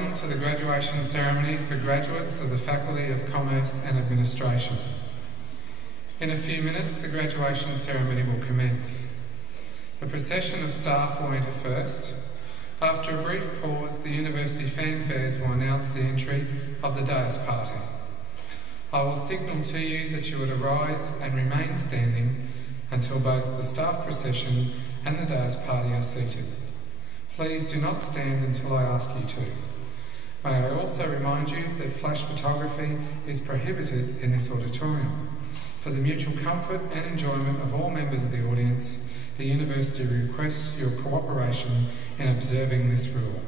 Welcome to the graduation ceremony for graduates of the Faculty of Commerce and Administration. In a few minutes, the graduation ceremony will commence. The procession of staff will enter first. After a brief pause, the university fanfares will announce the entry of the dais party. I will signal to you that you would arise and remain standing until both the staff procession and the dais party are seated. Please do not stand until I ask you to. May I also remind you that flash photography is prohibited in this auditorium. For the mutual comfort and enjoyment of all members of the audience, the university requests your cooperation in observing this rule.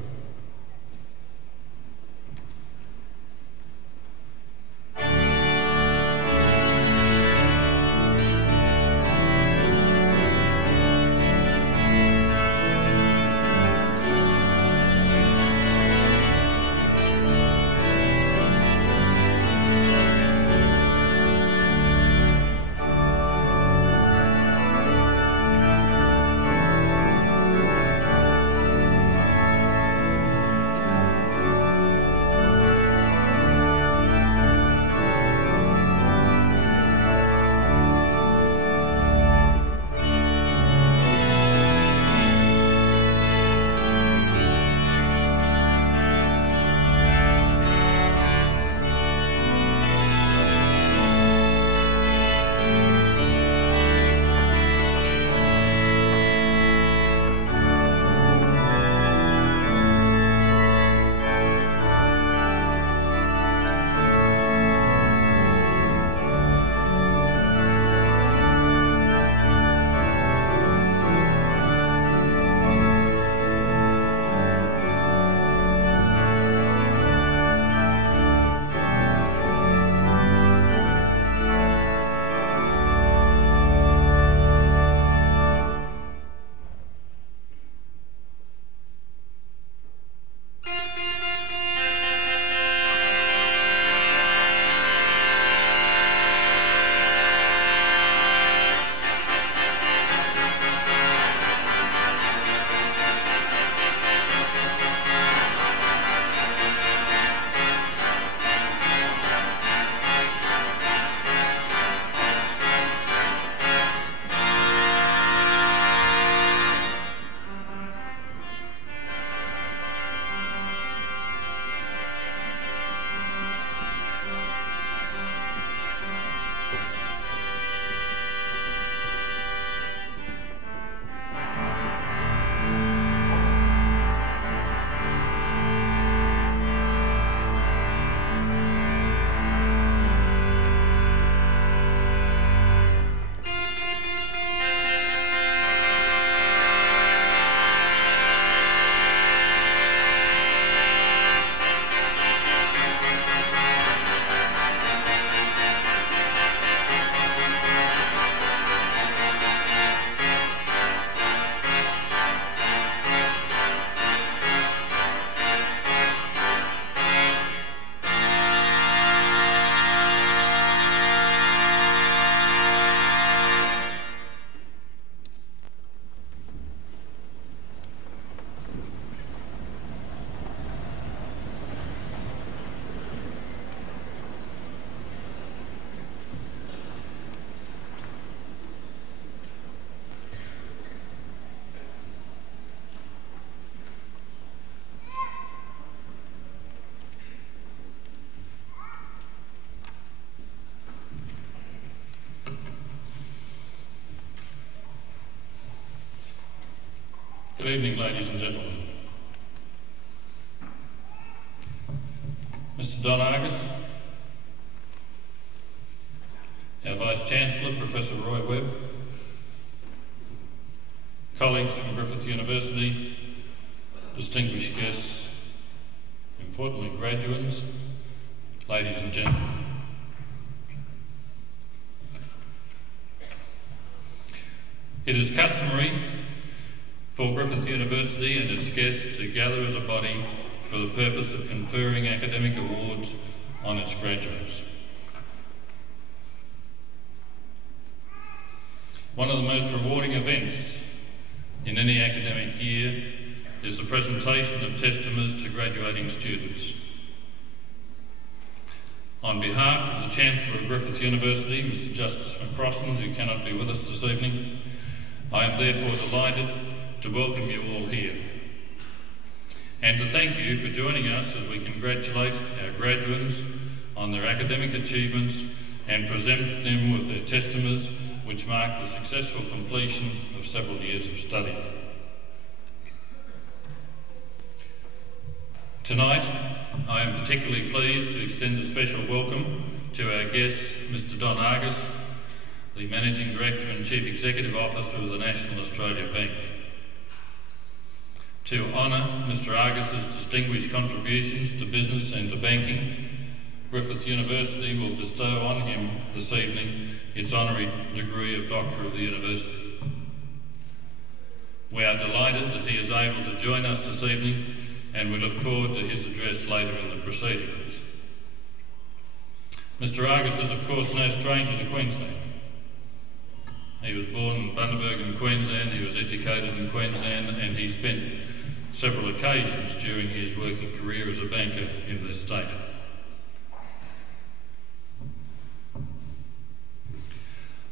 Good evening, ladies and gentlemen. Mr. Don Argus, our Vice-Chancellor, Professor Roy Webb, colleagues from Griffith University, distinguished guests, importantly graduates, ladies and gentlemen. It is customary for Griffith University and its guests to gather as a body for the purpose of conferring academic awards on its graduates. One of the most rewarding events in any academic year is the presentation of testimonies to graduating students. On behalf of the Chancellor of Griffith University, Mr Justice McCrossan, who cannot be with us this evening, I am therefore delighted to welcome you all here and to thank you for joining us as we congratulate our graduates on their academic achievements and present them with their testimonies which mark the successful completion of several years of study. Tonight, I am particularly pleased to extend a special welcome to our guest, Mr Don Argus, the Managing Director and Chief Executive Officer of the National Australia Bank. To honour Mr Argus's distinguished contributions to business and to banking, Griffith University will bestow on him this evening its honorary degree of Doctor of the University. We are delighted that he is able to join us this evening, and we look forward to his address later in the proceedings. Mr Argus is of course no stranger to Queensland. He was born in Bundaberg in Queensland, he was educated in Queensland, and he spent several occasions during his working career as a banker in this state.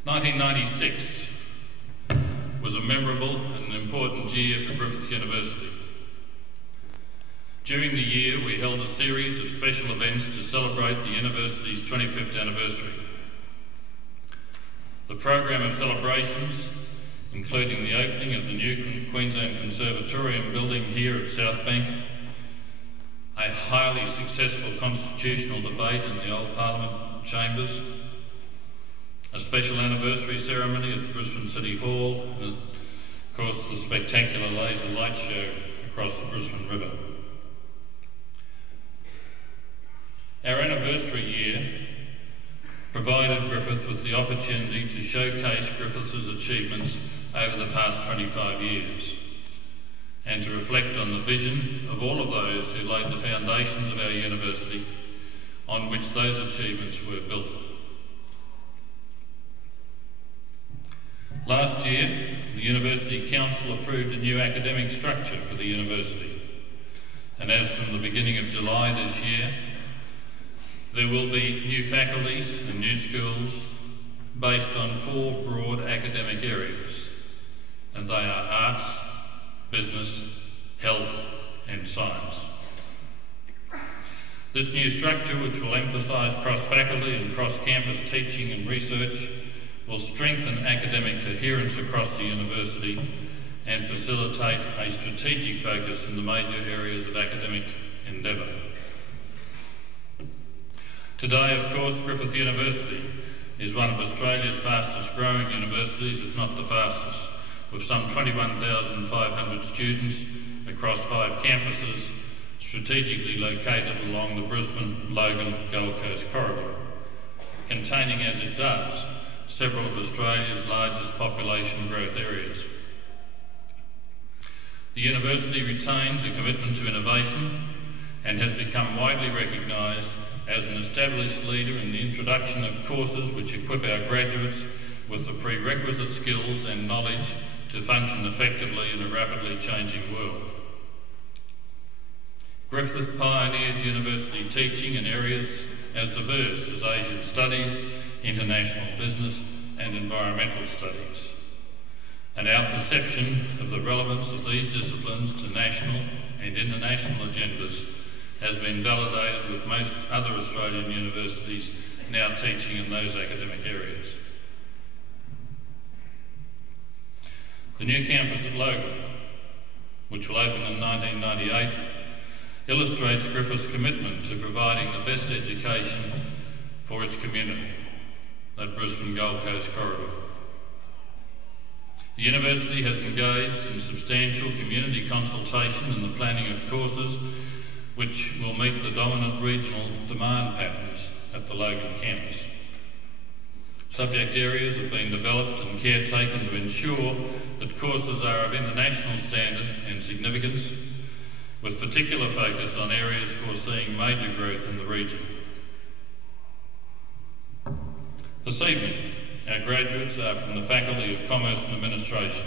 "1996 was a memorable and important year for Griffith University. During the year, we held a series of special events to celebrate the university's 25th anniversary. The program of celebrations, including the opening of the new Queensland Conservatorium building here at South Bank, a highly successful constitutional debate in the old Parliament chambers, a special anniversary ceremony at the Brisbane City Hall, and of course the spectacular laser light show across the Brisbane River. Our anniversary year provided Griffith with the opportunity to showcase Griffith's achievements over the past 25 years and to reflect on the vision of all of those who laid the foundations of our university on which those achievements were built. Last year, the University Council approved a new academic structure for the university, and as from the beginning of July this year, there will be new faculties and new schools based on 4 broad academic areas, and they are arts, business, health and science. This new structure, which will emphasise cross-faculty and cross-campus teaching and research, will strengthen academic coherence across the university and facilitate a strategic focus in the major areas of academic endeavour. Today, of course, Griffith University is one of Australia's fastest growing universities, if not the fastest, with some 21,500 students across 5 campuses strategically located along the Brisbane-Logan-Gold Coast corridor, containing as it does several of Australia's largest population growth areas. The university retains a commitment to innovation and has become widely recognised as an established leader in the introduction of courses which equip our graduates with the prerequisite skills and knowledge to function effectively in a rapidly changing world. Griffith pioneered university teaching in areas as diverse as Asian studies, international business and environmental studies. And our perception of the relevance of these disciplines to national and international agendas has been validated with most other Australian universities now teaching in those academic areas. The new campus at Logan, which will open in 1998, illustrates Griffith's commitment to providing the best education for its community, that Brisbane Gold Coast corridor. The university has engaged in substantial community consultation in the planning of courses which will meet the dominant regional demand patterns at the Logan campus. Subject areas have been developed and care taken to ensure that courses are of international standard and significance, with particular focus on areas foreseeing major growth in the region. This evening, our graduates are from the Faculty of Commerce and Administration.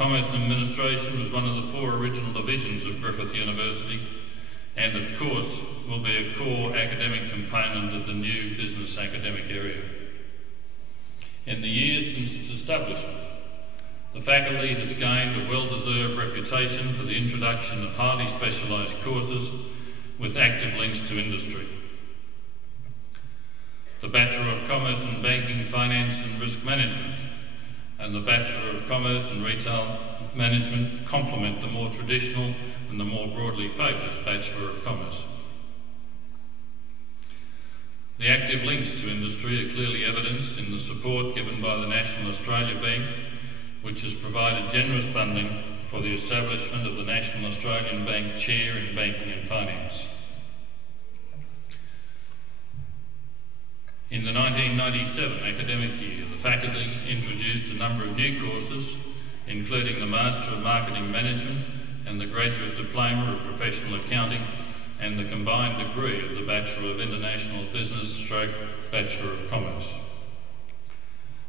Commerce and Administration was one of the 4 original divisions of Griffith University, and of course will be a core academic component of the new business academic area. In the years since its establishment, the faculty has gained a well-deserved reputation for the introduction of highly specialised courses with active links to industry. The Bachelor of Commerce and Banking, Finance and Risk Management and the Bachelor of Commerce and Retail Management complement the more traditional and the more broadly focused Bachelor of Commerce. The active links to industry are clearly evidenced in the support given by the National Australia Bank, which has provided generous funding for the establishment of the National Australian Bank Chair in Banking and Finance. In the 1997 academic year, the faculty introduced a number of new courses, including the Master of Marketing Management and the Graduate Diploma of Professional Accounting and the combined degree of the Bachelor of International Business / Bachelor of Commerce.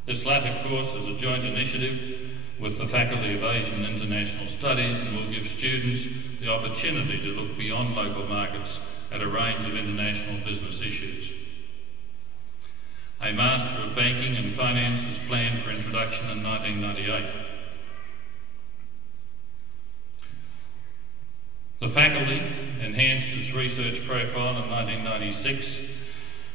This latter course is a joint initiative with the Faculty of Asian International Studies and will give students the opportunity to look beyond local markets at a range of international business issues. A Master of Banking and Finance is planned for introduction in 1998. The faculty enhanced its research profile in 1996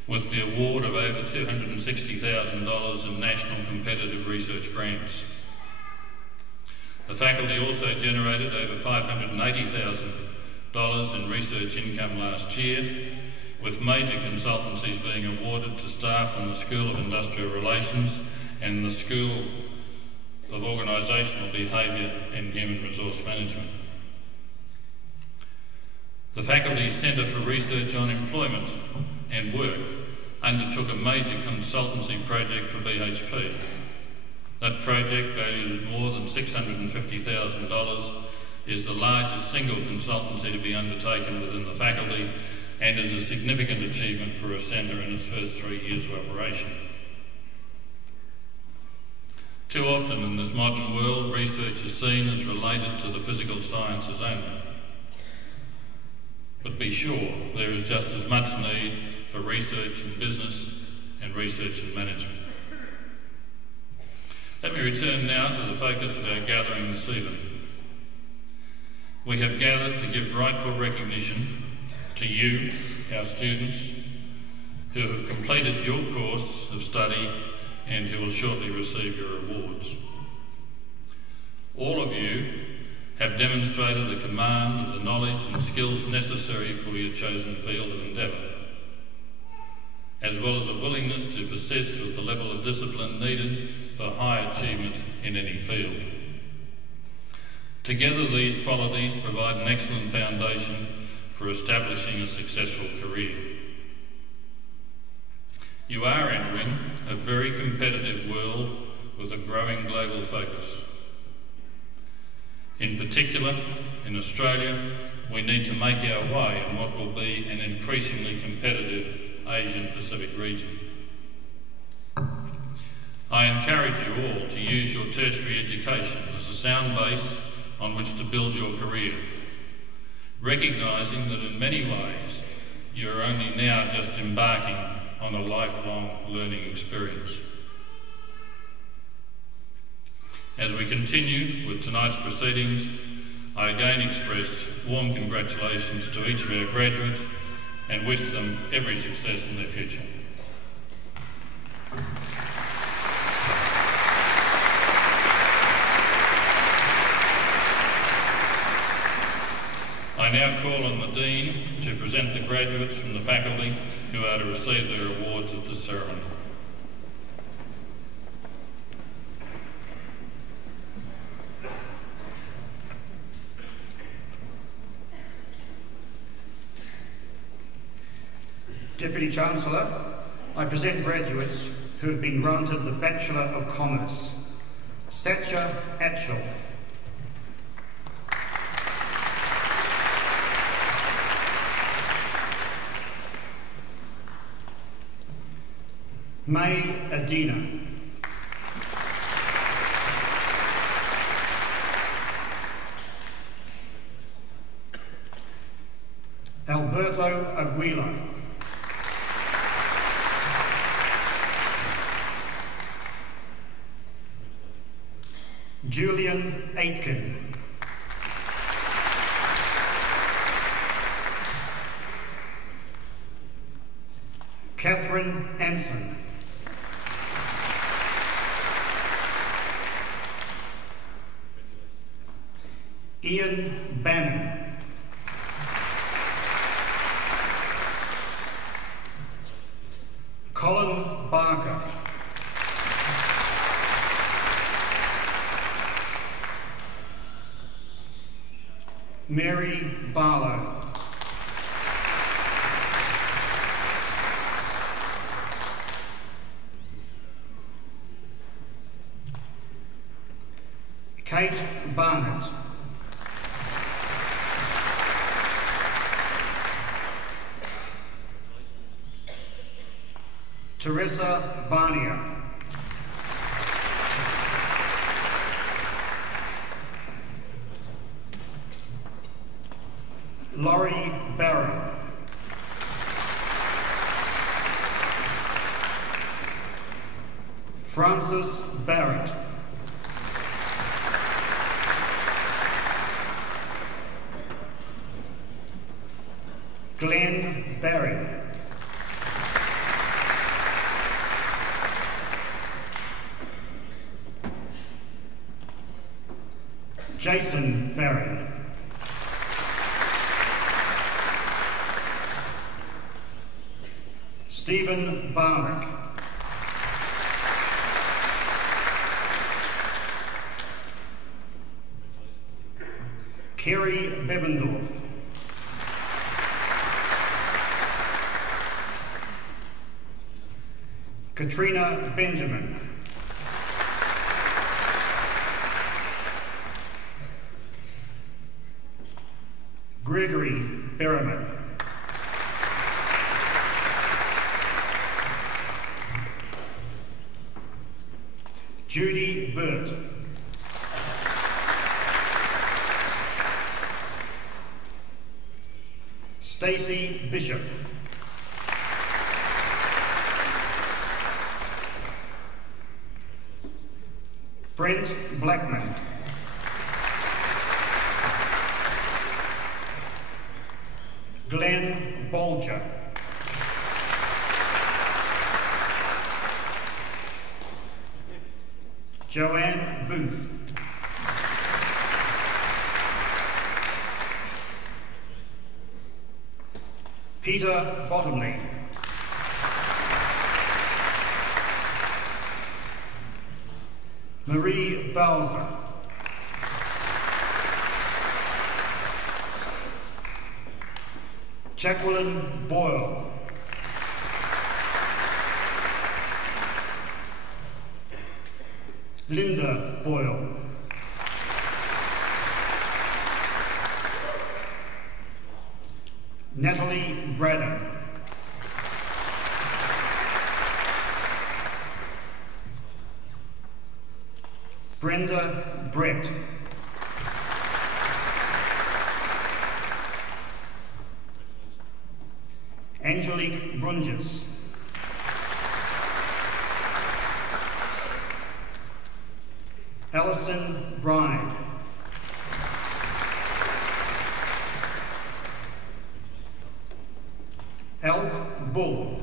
with the award of over $260,000 in national competitive research grants. The faculty also generated over $580,000 in research income last year, with major consultancies being awarded to staff in the School of Industrial Relations and the School of Organisational Behaviour and Human Resource Management. The faculty's Centre for Research on Employment and Work undertook a major consultancy project for BHP. That project, valued at more than $650,000, is the largest single consultancy to be undertaken within the faculty and is a significant achievement for a centre in its first 3 years of operation. Too often in this modern world, research is seen as related to the physical sciences only. But be sure there is just as much need for research in business and research in management. Let me return now to the focus of our gathering this evening. We have gathered to give rightful recognition to you, our students, who have completed your course of study and who will shortly receive your awards. All of you have demonstrated a command of the knowledge and skills necessary for your chosen field of endeavour, as well as a willingness to persist with the level of discipline needed for high achievement in any field. Together, these qualities provide an excellent foundation for establishing a successful career. You are entering a very competitive world with a growing global focus. In particular, in Australia, we need to make our way in what will be an increasingly competitive Asian Pacific region. I encourage you all to use your tertiary education as a sound base on which to build your career, recognising that in many ways you are only now just embarking on a lifelong learning experience. As we continue with tonight's proceedings, I again express warm congratulations to each of our graduates and wish them every success in their future. I now call on the Dean to present the graduates from the faculty who are to receive their awards at this ceremony. Deputy Chancellor, I present graduates who have been granted the Bachelor of Commerce. Satya Atchell. May Adina. Alberto Aguilar. Julian Aitken. Catherine Anson. Ian Bannon. Colin Barker. Mary Barlow. Kate Barnett. Teresa Barnier. Laurie Barrow. Francis Barrett. Glenn Barry. Jason Barry. Stephen Barwick. Kerry Bebendorf. Katrina Benjamin. Gregory Berriman. Judy Burt. Stacey Bishop. Brent Blackman. Glenn Bolger. Joanne Booth. Peter Bottomley. Marie Bowser. Jacqueline Boyle. Linda Boyle. Natalie Braddon. Brenda Brett. Angelique Brunges. Alison Bride. Elk Bull.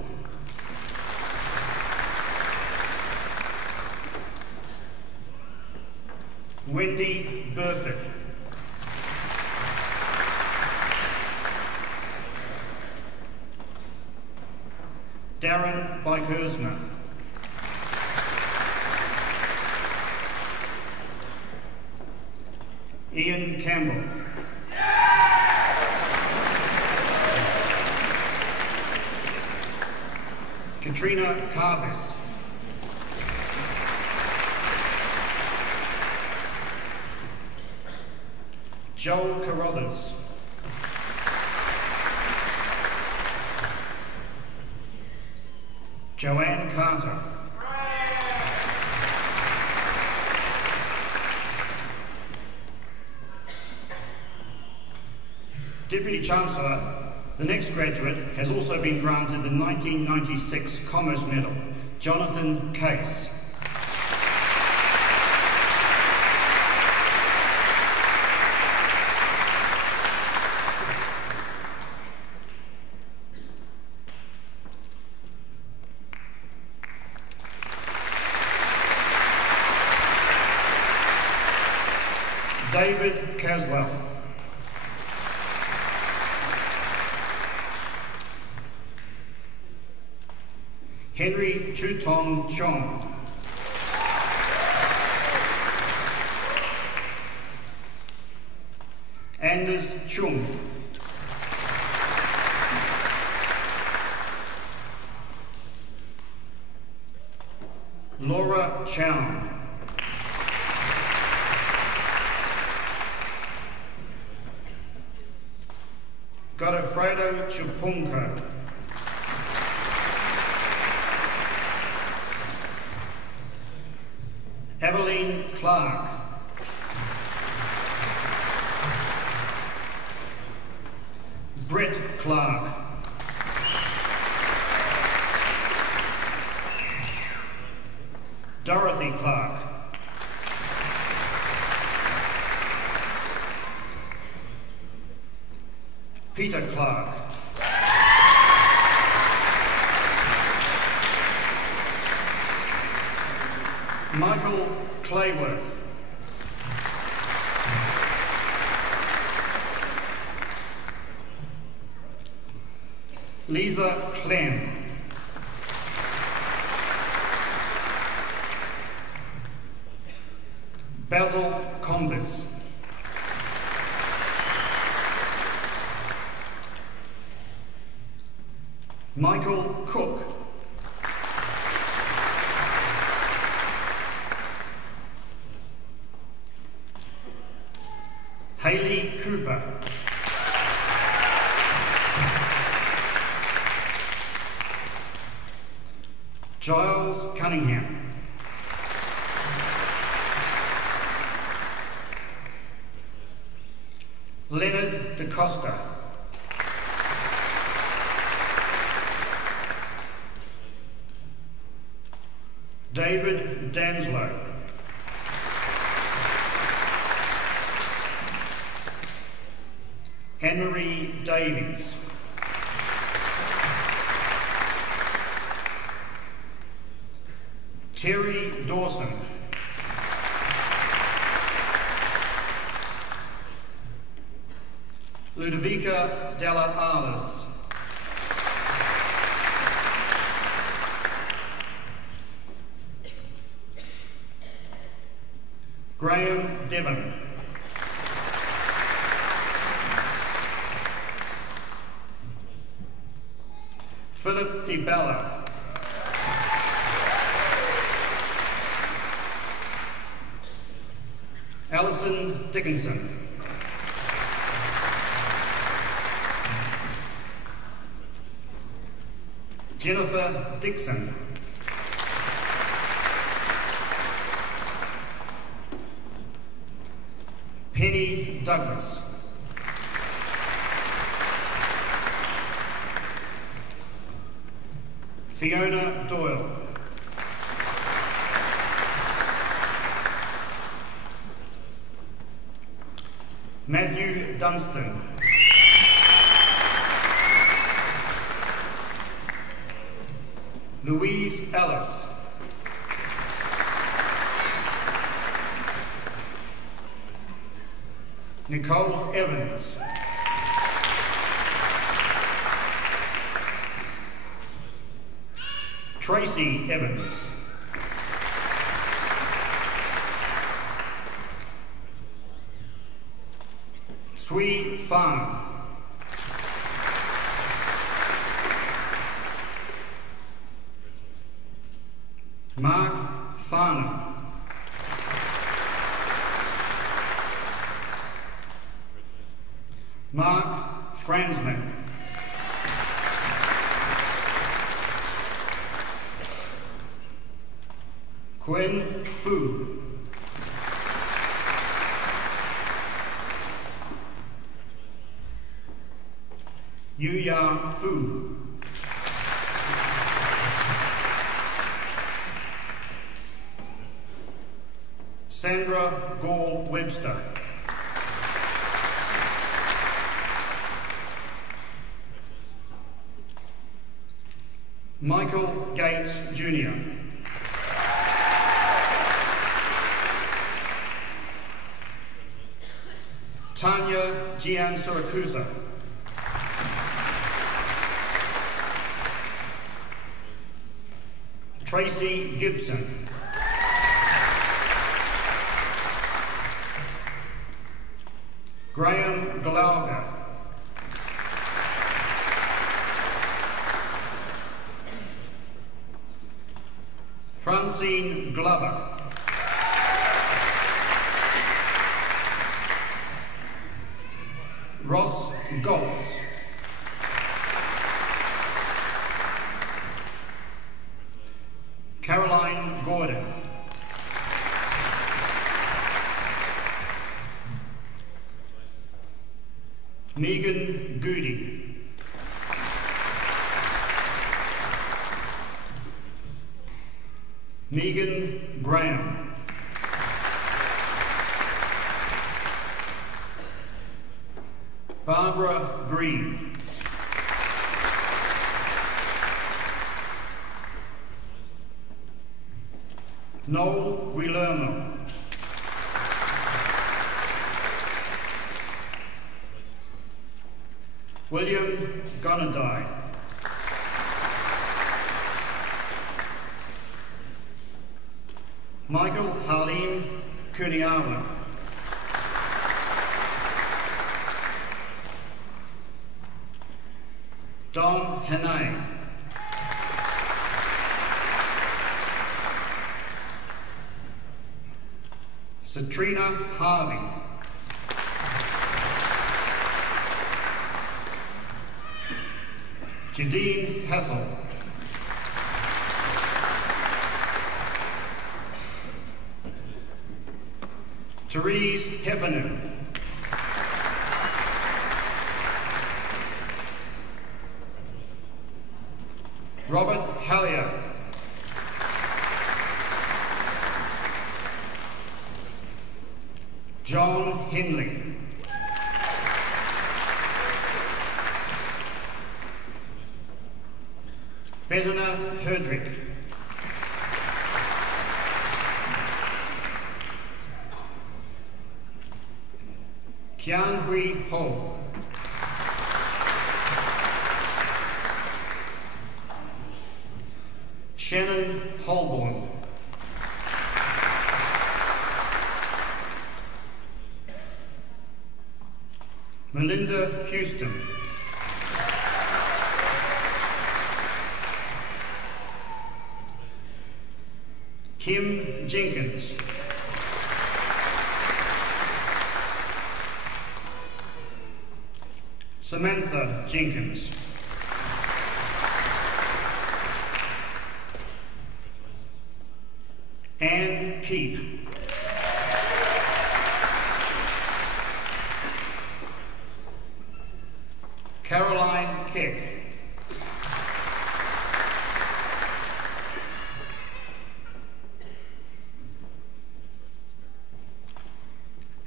Wendy Burford. Darren Bikersma. Ian Campbell. Katrina Carbis. Joel Carruthers. Joanne Carter. Deputy Chancellor The next graduate has also been granted the 1996 Commerce Medal, Jonathan Case. David Caswell. Henry Chutong Chong. Anders Chung. Laura Chow. Godofredo Chupunko. Evelyn Clark. Brett Clark. Dorothy Clark. Peter Clark. Michael Clayworth. Lisa Clem. Basil Combis. Michael Cook. Hayley Cooper. Giles Cunningham. Leonard DaCosta. David Danslow. Anne-Marie Davies. Terry Dawson. Ludovica Della Arles. Graham Devon. Philip DiBella. Alison Dickinson. Jennifer Dixon. Penny Douglas. Fiona Doyle. Matthew Dunstan. Louise Ellis. Nicole Evans. Tracy Evans. Sui Fan. Mark Farnham. Mark Fransman. Quinn Fu. Yuya Fu. Sandra Gall Webster. Michael Gates Jr. Tanya Gian Siracusa. Tracy Gibson. Graham Galauga. Francine Glover. Ross Goltz. Caroline Gordon. Megan Goody. Megan Graham. Barbara Grieve. Noel Guillermo. William Gonadai. Michael Halim Kuniawa. Don Hanay. Satrina Harvey. Jadine Hassel. Therese Heffernan. Robert Hallier. John Henley. Bettina Herdrick. Kian Hui Ho. Shannon Holborn. Melinda Houston. Kim Jenkins. Samantha Jenkins. Anne Keep. Caroline Keck.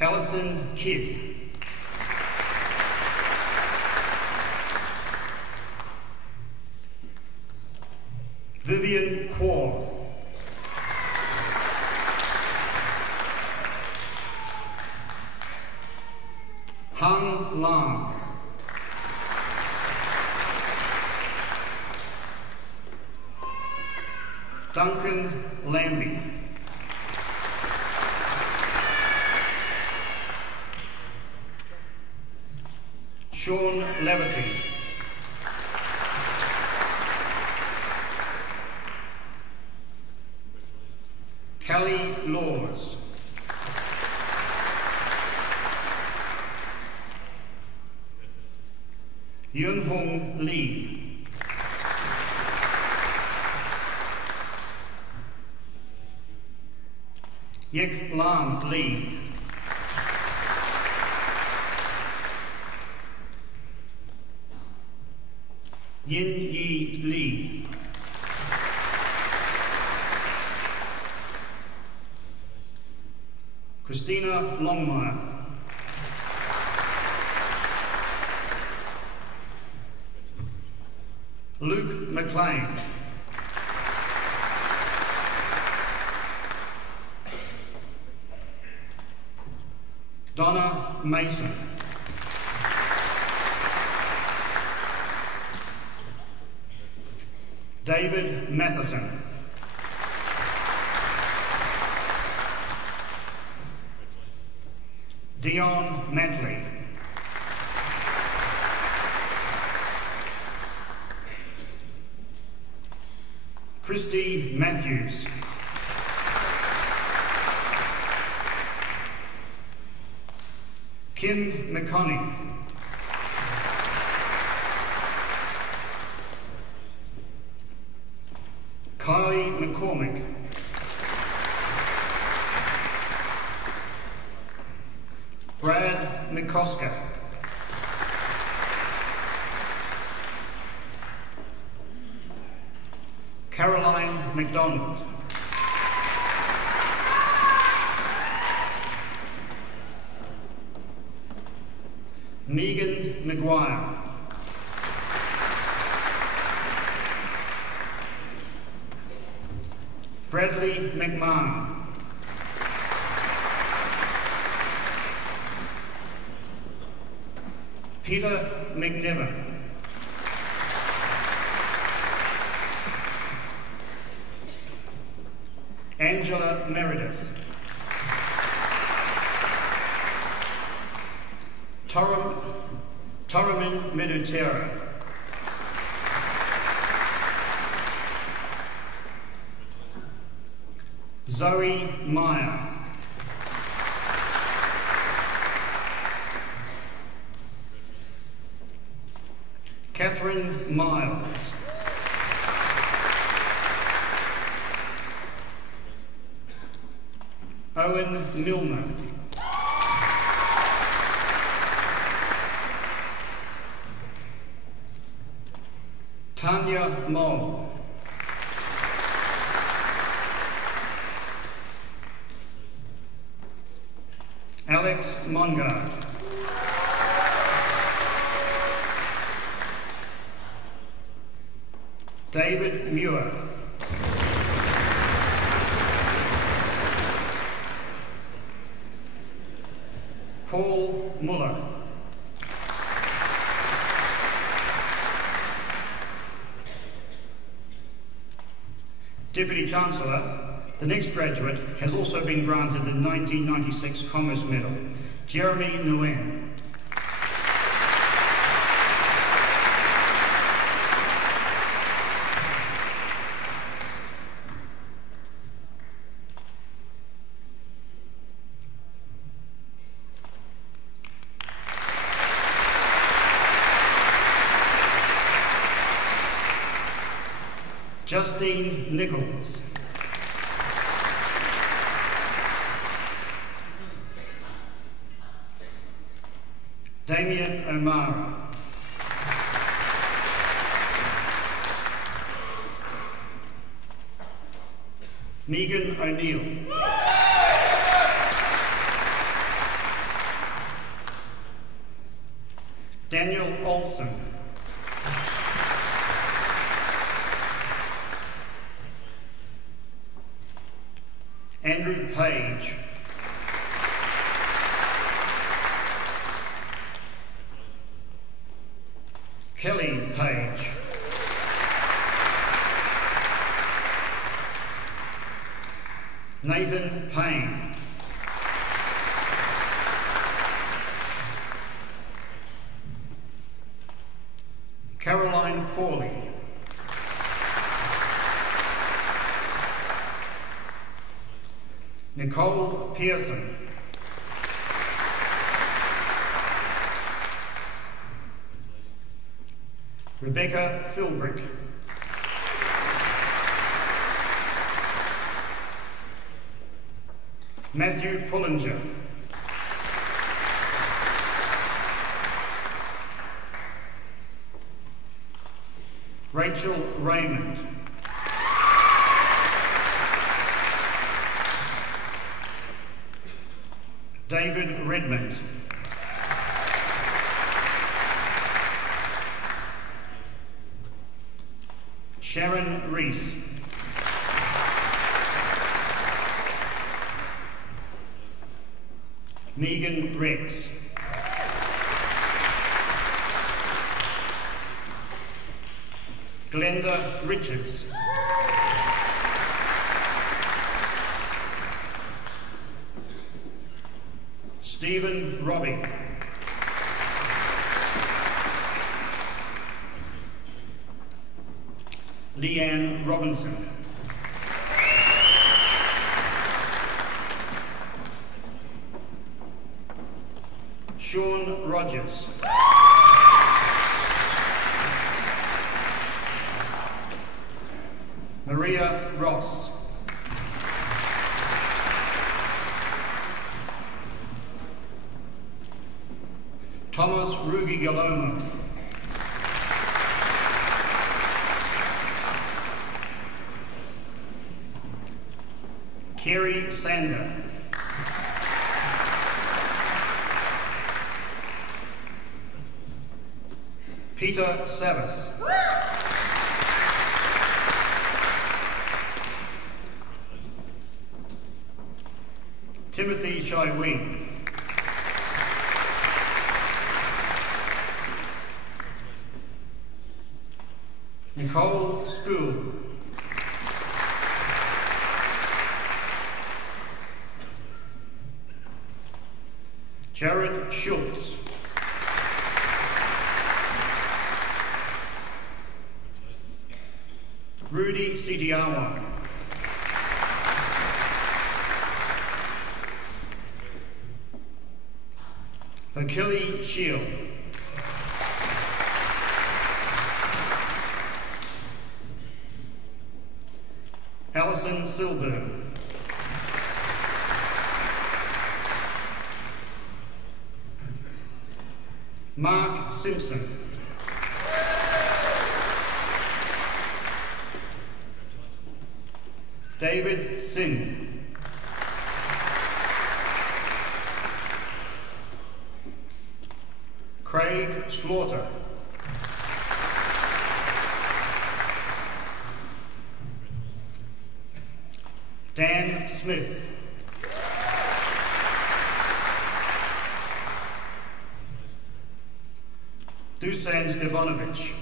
Alison Kidd. Vivian Quor. Han Lam. Duncan Lambie. Sean Laverty. Kelly Laws. Yun Hong Lee. Yek Lam Lee. Yin Yi Lee. Christina Longmire. Luke McLean. Donna Mason. David Matheson. Dion Matley. Christy Matthews. Kim McConney. Kylie McCormick. Brad McCosker. Caroline McDonald. Megan McGuire. Bradley McMahon. Peter McNevin. Angela Meredith. Toramin Medutera. Zoe Meyer. Catherine Miles. Owen Milner. Tanya Moll. Alex Mongard. David Muir. Paul Muller. Deputy Chancellor, the next graduate has also been granted the 1996 Commerce Medal, Jeremy Nguyen. Justine Nichols. Damien O'Mara. Megan O'Neill. Daniel Olson. Andrew Page. Kelly Page. Nathan Payne. Caroline Corley. Nicole Pearson. Rebecca Philbrick. Matthew Pullinger. Rachel Raymond. David Redmond. Sharon Rees. Megan Rex. Glenda Richards. Stephen Robbie. Leanne Robinson. Sean Rogers. Maria Ross. Thomas Rugi-Galomo. Kerry Sander. Peter Savas. Timothy Shai-Wee. Nicole School. Jared Schultz. Rudy Sitiawa. Vakili Shield. Alison Silburn. Mark Simpson. David Singh. Craig Slaughter. Dan Smith. Dusan Stevanovic.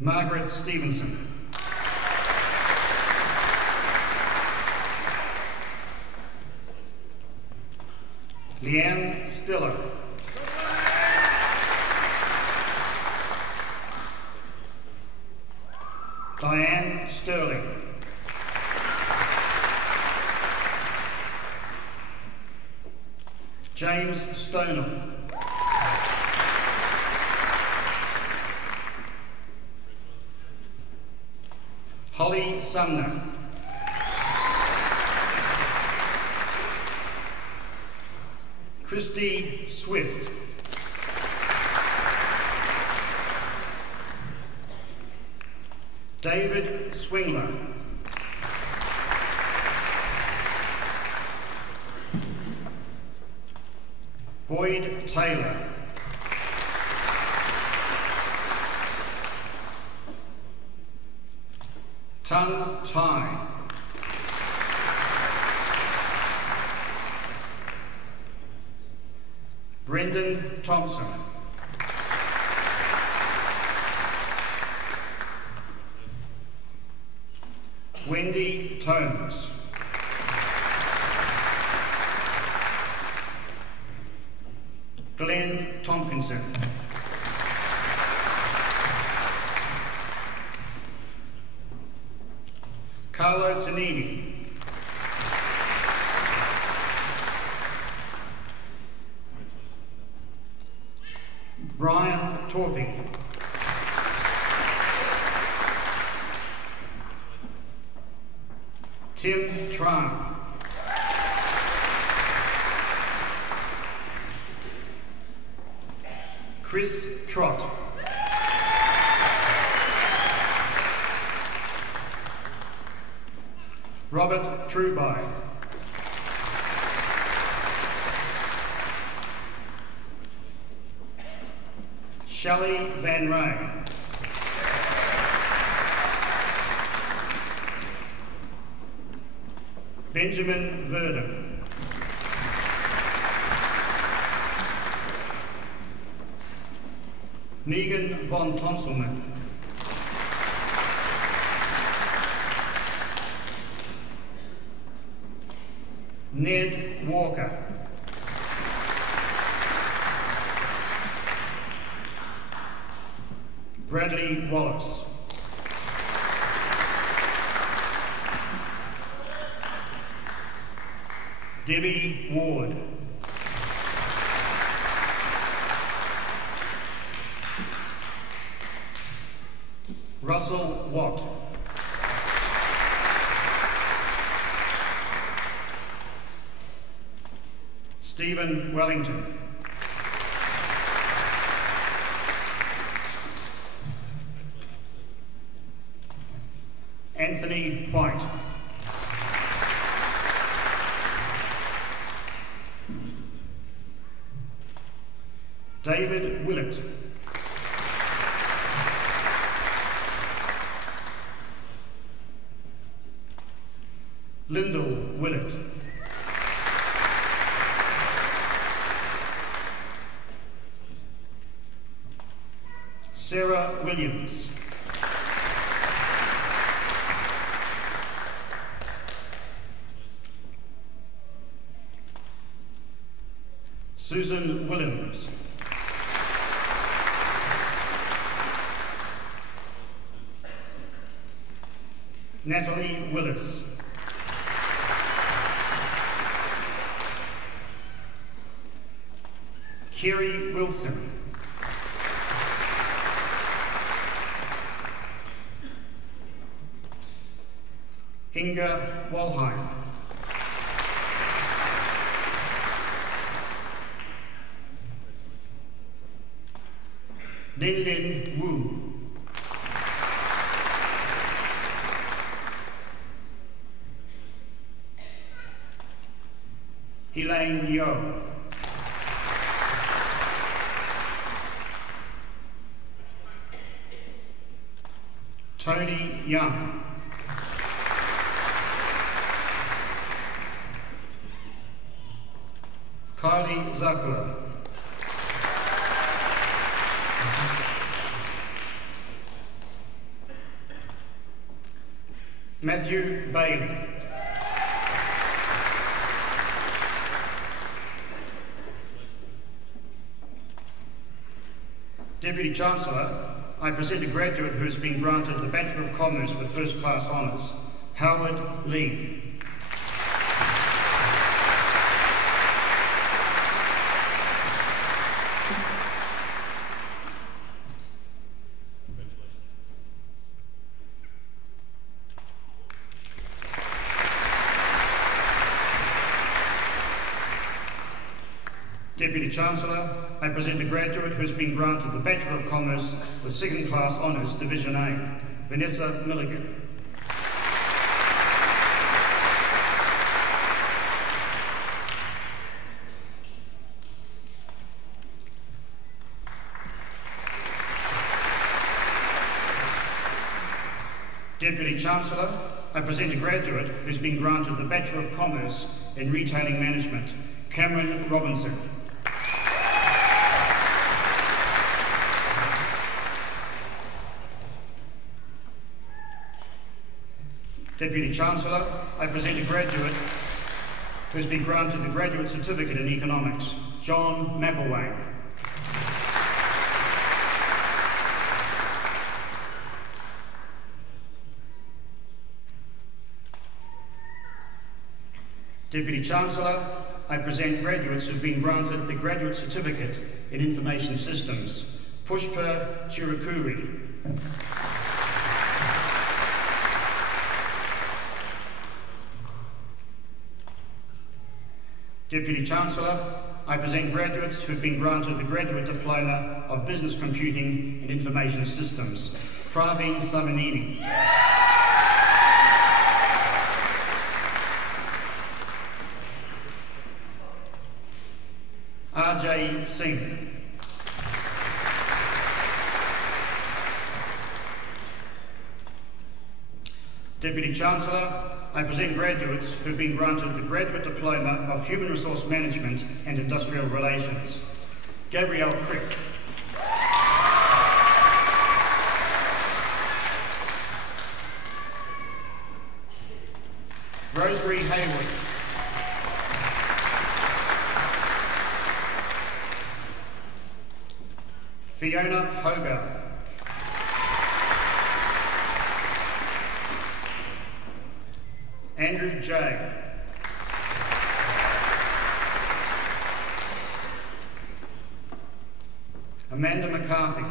Margaret Stevenson. Leanne Stiller. Diane Sterling. James Stoneham. Holly Sumner. Christy Swift. David Swingler. Boyd Taylor. Tung Tai. Brendan Thompson. Wendy Tomes. Glenn Tompkinson. Carlo Tonini. Brian Torpy. Tim Tran. Chris Trott. Robert Trueby. Shelley Van Ray. Benjamin Verdon. Megan von Tonselman. Ned Walker. Bradley Wallace. Debbie Ward. Russell Watt. Stephen Wellington. Anthony White. David Willett. Lyndall Willett. Sarah Williams. Susan Williams. Natalie Willis. Kerry Wilson. Inga Walheim. Lin Wu. Elaine Yo. Tony Young. Kylie Zakula. Matthew Bailey. Deputy Chancellor, I present a graduate who has been granted the Bachelor of Commerce with First Class Honours, Howard Lee. Deputy Chancellor, I present a graduate who has been granted the Bachelor of Commerce with Second Class Honours, Division A, Vanessa Milligan. Deputy Chancellor, I present a graduate who has been granted the Bachelor of Commerce in Retailing Management, Cameron Robinson. Deputy Chancellor, I present a graduate who has been granted the Graduate Certificate in Economics, John McElwain. Deputy Chancellor, I present graduates who have been granted the Graduate Certificate in Information Systems, Pushpa Chirukuri. Deputy Chancellor, I present graduates who have been granted the Graduate Diploma of Business Computing and Information Systems. Praveen Slamanini. RJ Singh. Deputy Chancellor, I present graduates who have been granted the Graduate Diploma of Human Resource Management and Industrial Relations. Gabrielle Crick. Rosemary Hayward. Fiona Hogarth. Andrew J. Amanda McCarthy.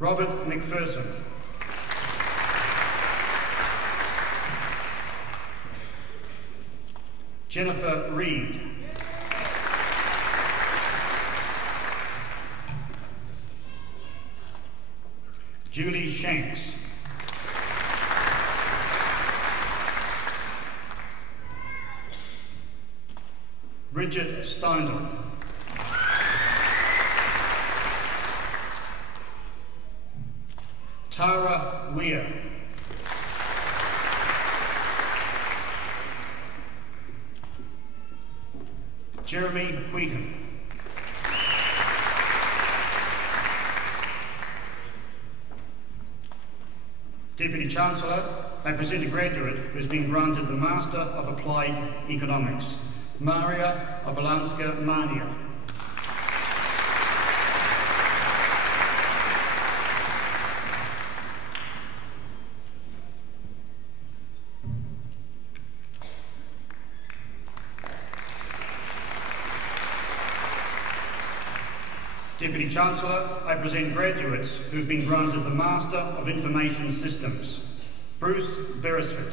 Robert McPherson. Jennifer Reed. Julie Shanks. Bridget Steindl. Tara Weir. Jeremy Wheaton. Deputy Chancellor, I present a graduate who has been granted the Master of Applied Economics, Maria Obolanska-Mania. Deputy Chancellor, I present graduates who have been granted the Master of Information Systems, Bruce Beresford.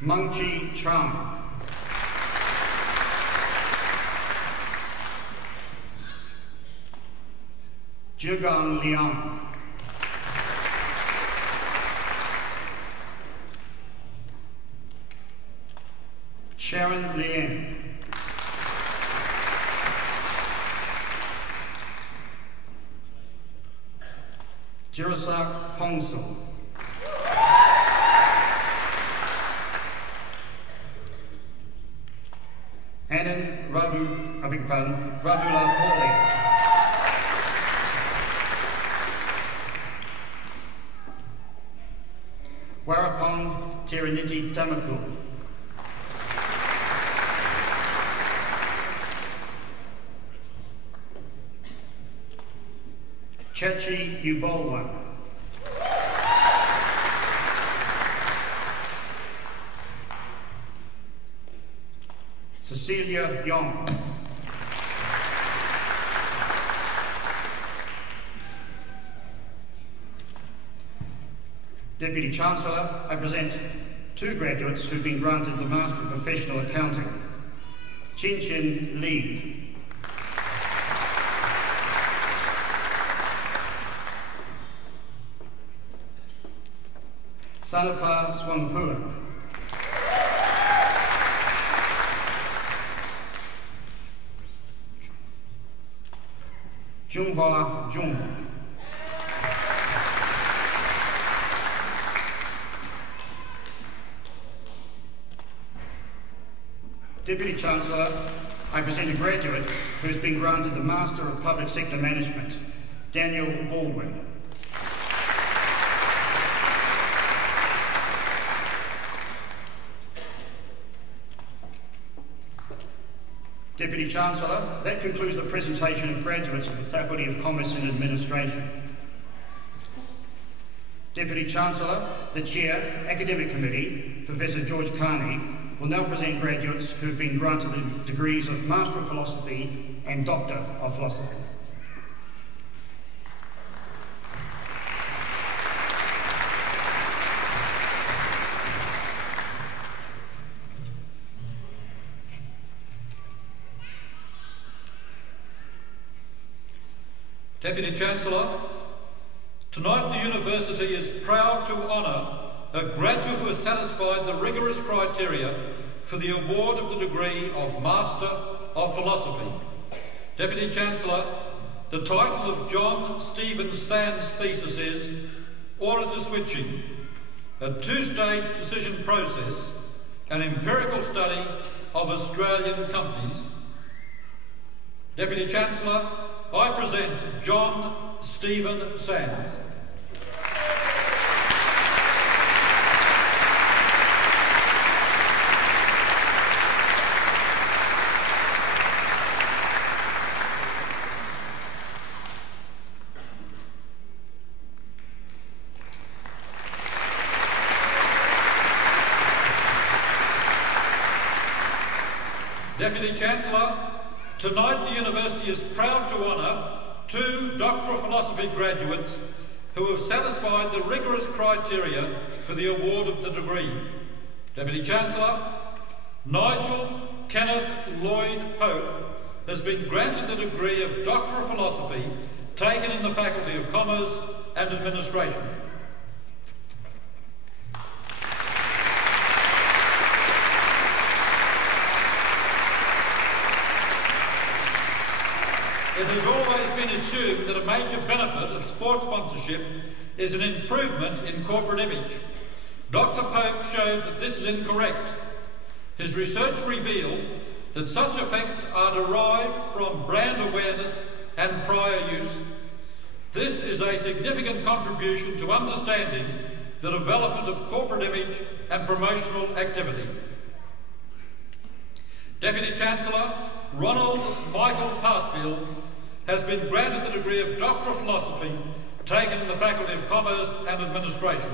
Mungchi Chang. Jirgan Liang. Sharon Lien. Jirasak Pongsel. Anand Ravula Pawley. Warapong Tiraniti Tamakul. Chechi Ubolwan. Cecilia Yong. Deputy Chancellor, I present two graduates who've been granted the Master of Professional Accounting. Chin Chin Lee. Salapa Swampua. Junghua Jung. Deputy Chancellor, I present a graduate who has been granted the Master of Public Sector Management, Daniel Baldwin. Deputy Chancellor, that concludes the presentation of graduates of the Faculty of Commerce and Administration. Deputy Chancellor, the Chair, Academic Committee, Professor George Carney, will now present graduates who have been granted the degrees of Master of Philosophy and Doctor of Philosophy. Deputy Chancellor, tonight the University is proud to honour a graduate who has satisfied the rigorous criteria for the award of the degree of Master of Philosophy. Deputy Chancellor, the title of John Stephen Sands' thesis is Auditor Switching, a two-stage decision process, an empirical study of Australian companies. Deputy Chancellor, I present John Stephen Sands. Deputy Chancellor, tonight the University is proud to honour two Doctor of Philosophy graduates who have satisfied the rigorous criteria for the award of the degree. Deputy Chancellor, Nigel Kenneth Lloyd Pope has been granted the degree of Doctor of Philosophy taken in the Faculty of Commerce and Administration. It has always been assumed that a major benefit of sports sponsorship is an improvement in corporate image. Dr. Pope showed that this is incorrect. His research revealed that such effects are derived from brand awareness and prior use. This is a significant contribution to understanding the development of corporate image and promotional activity. Deputy Chancellor Ronald Michael Parsfield has been granted the degree of Doctor of Philosophy taken in the Faculty of Commerce and Administration.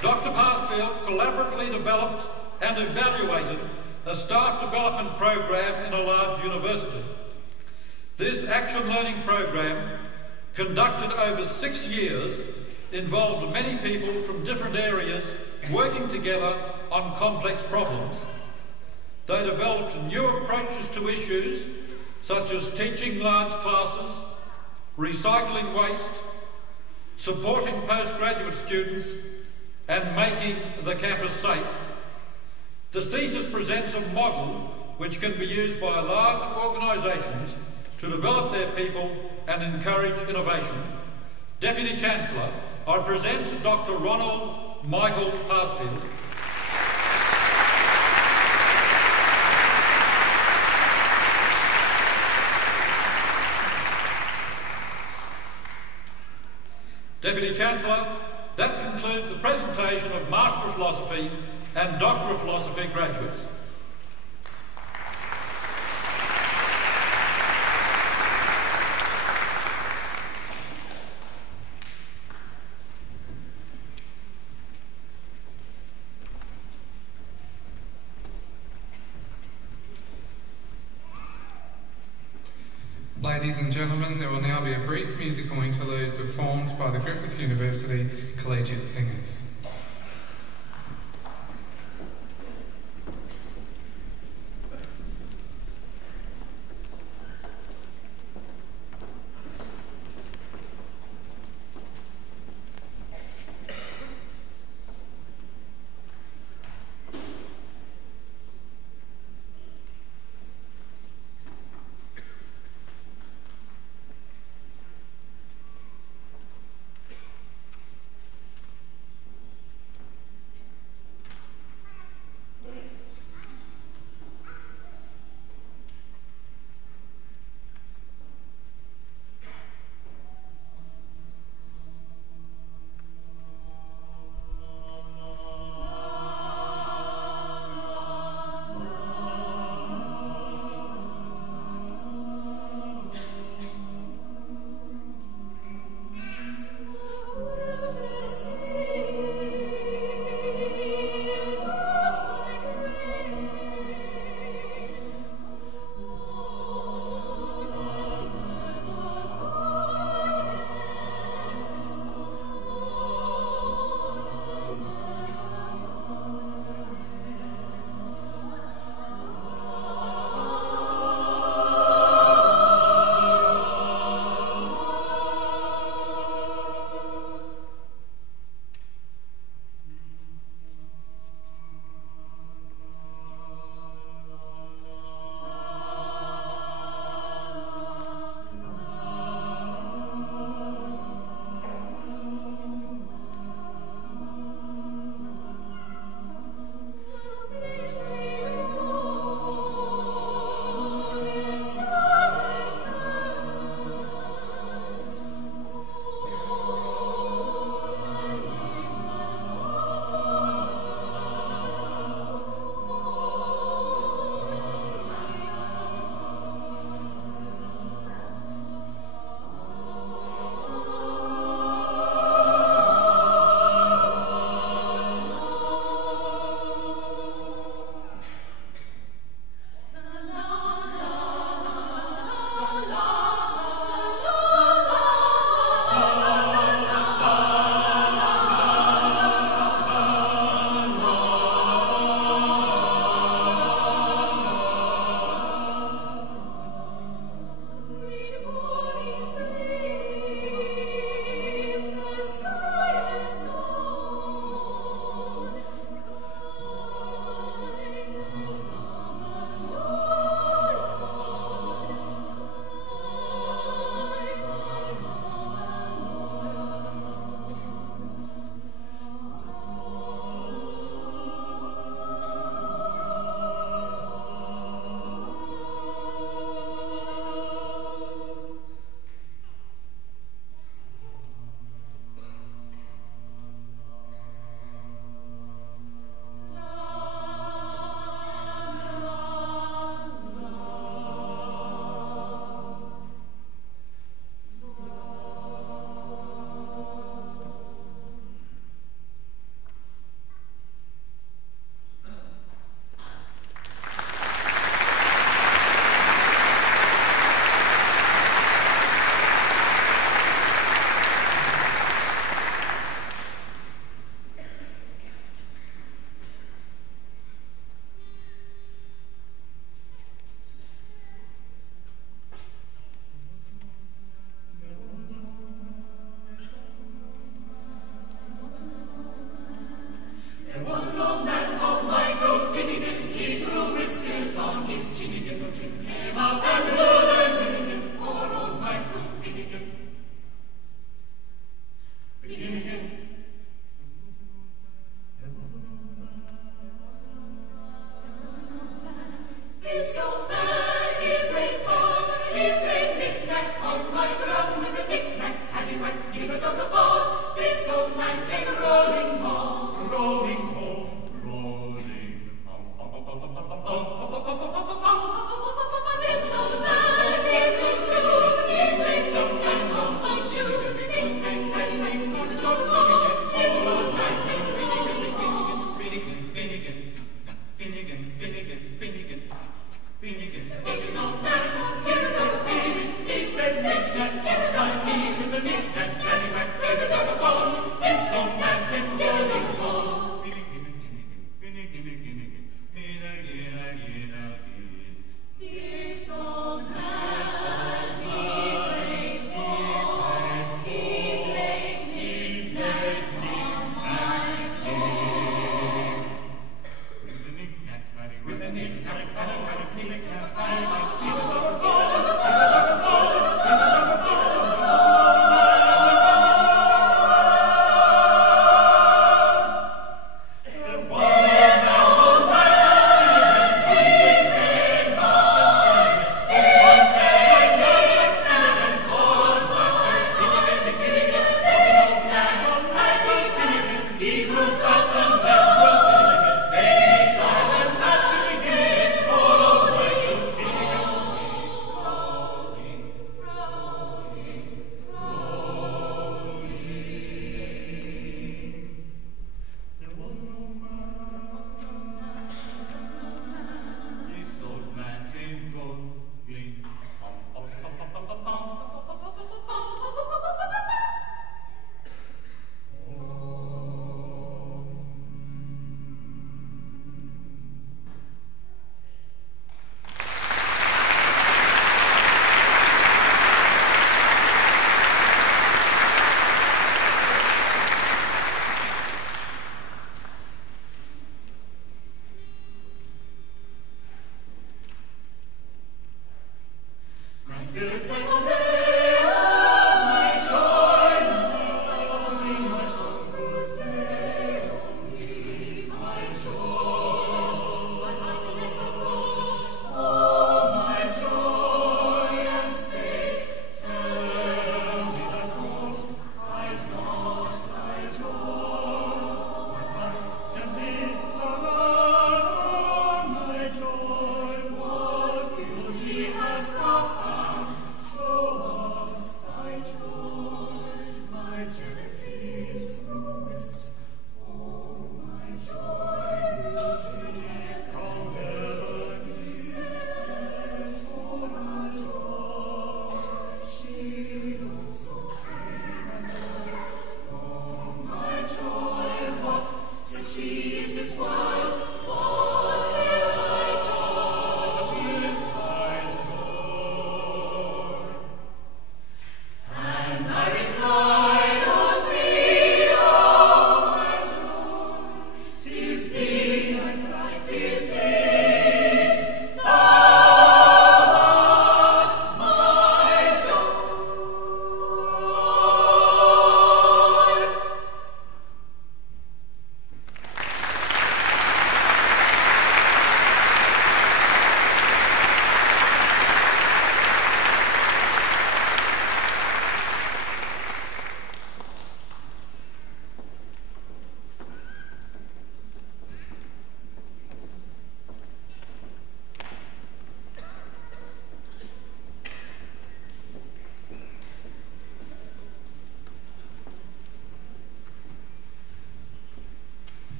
Dr. Parsfield collaboratively developed and evaluated a staff development program in a large university. This action learning program, conducted over 6 years, involved many people from different areas working together on complex problems. They developed new approaches to issues such as teaching large classes, recycling waste, supporting postgraduate students, and making the campus safe. The thesis presents a model which can be used by large organisations to develop their people and encourage innovation. Deputy Chancellor, I present Dr. Ronald Michael Parsfield. Deputy Chancellor, that concludes the presentation of Master of Philosophy and Doctor of Philosophy graduates. Ladies and gentlemen, there will now be a brief musical interlude performed by the Griffith University Collegiate Singers.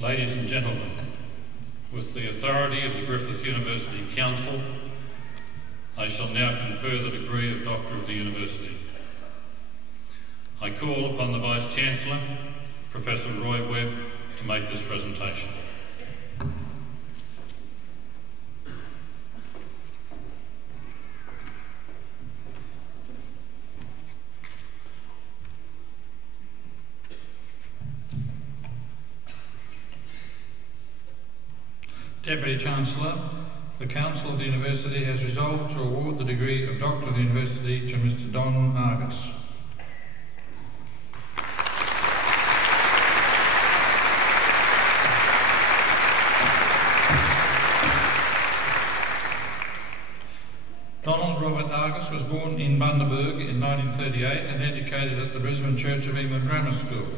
Ladies and gentlemen, with the authority of the Griffith University Council, I shall now confer the degree of Doctor of the University. I call upon the Vice-Chancellor, Professor Roy Webb, to make this presentation. Deputy Chancellor, the Council of the University has resolved to award the degree of Doctor of the University to Mr. Don Argus. Donald Robert Argus was born in Bundaberg in 1938 and educated at the Brisbane Church of England Grammar School.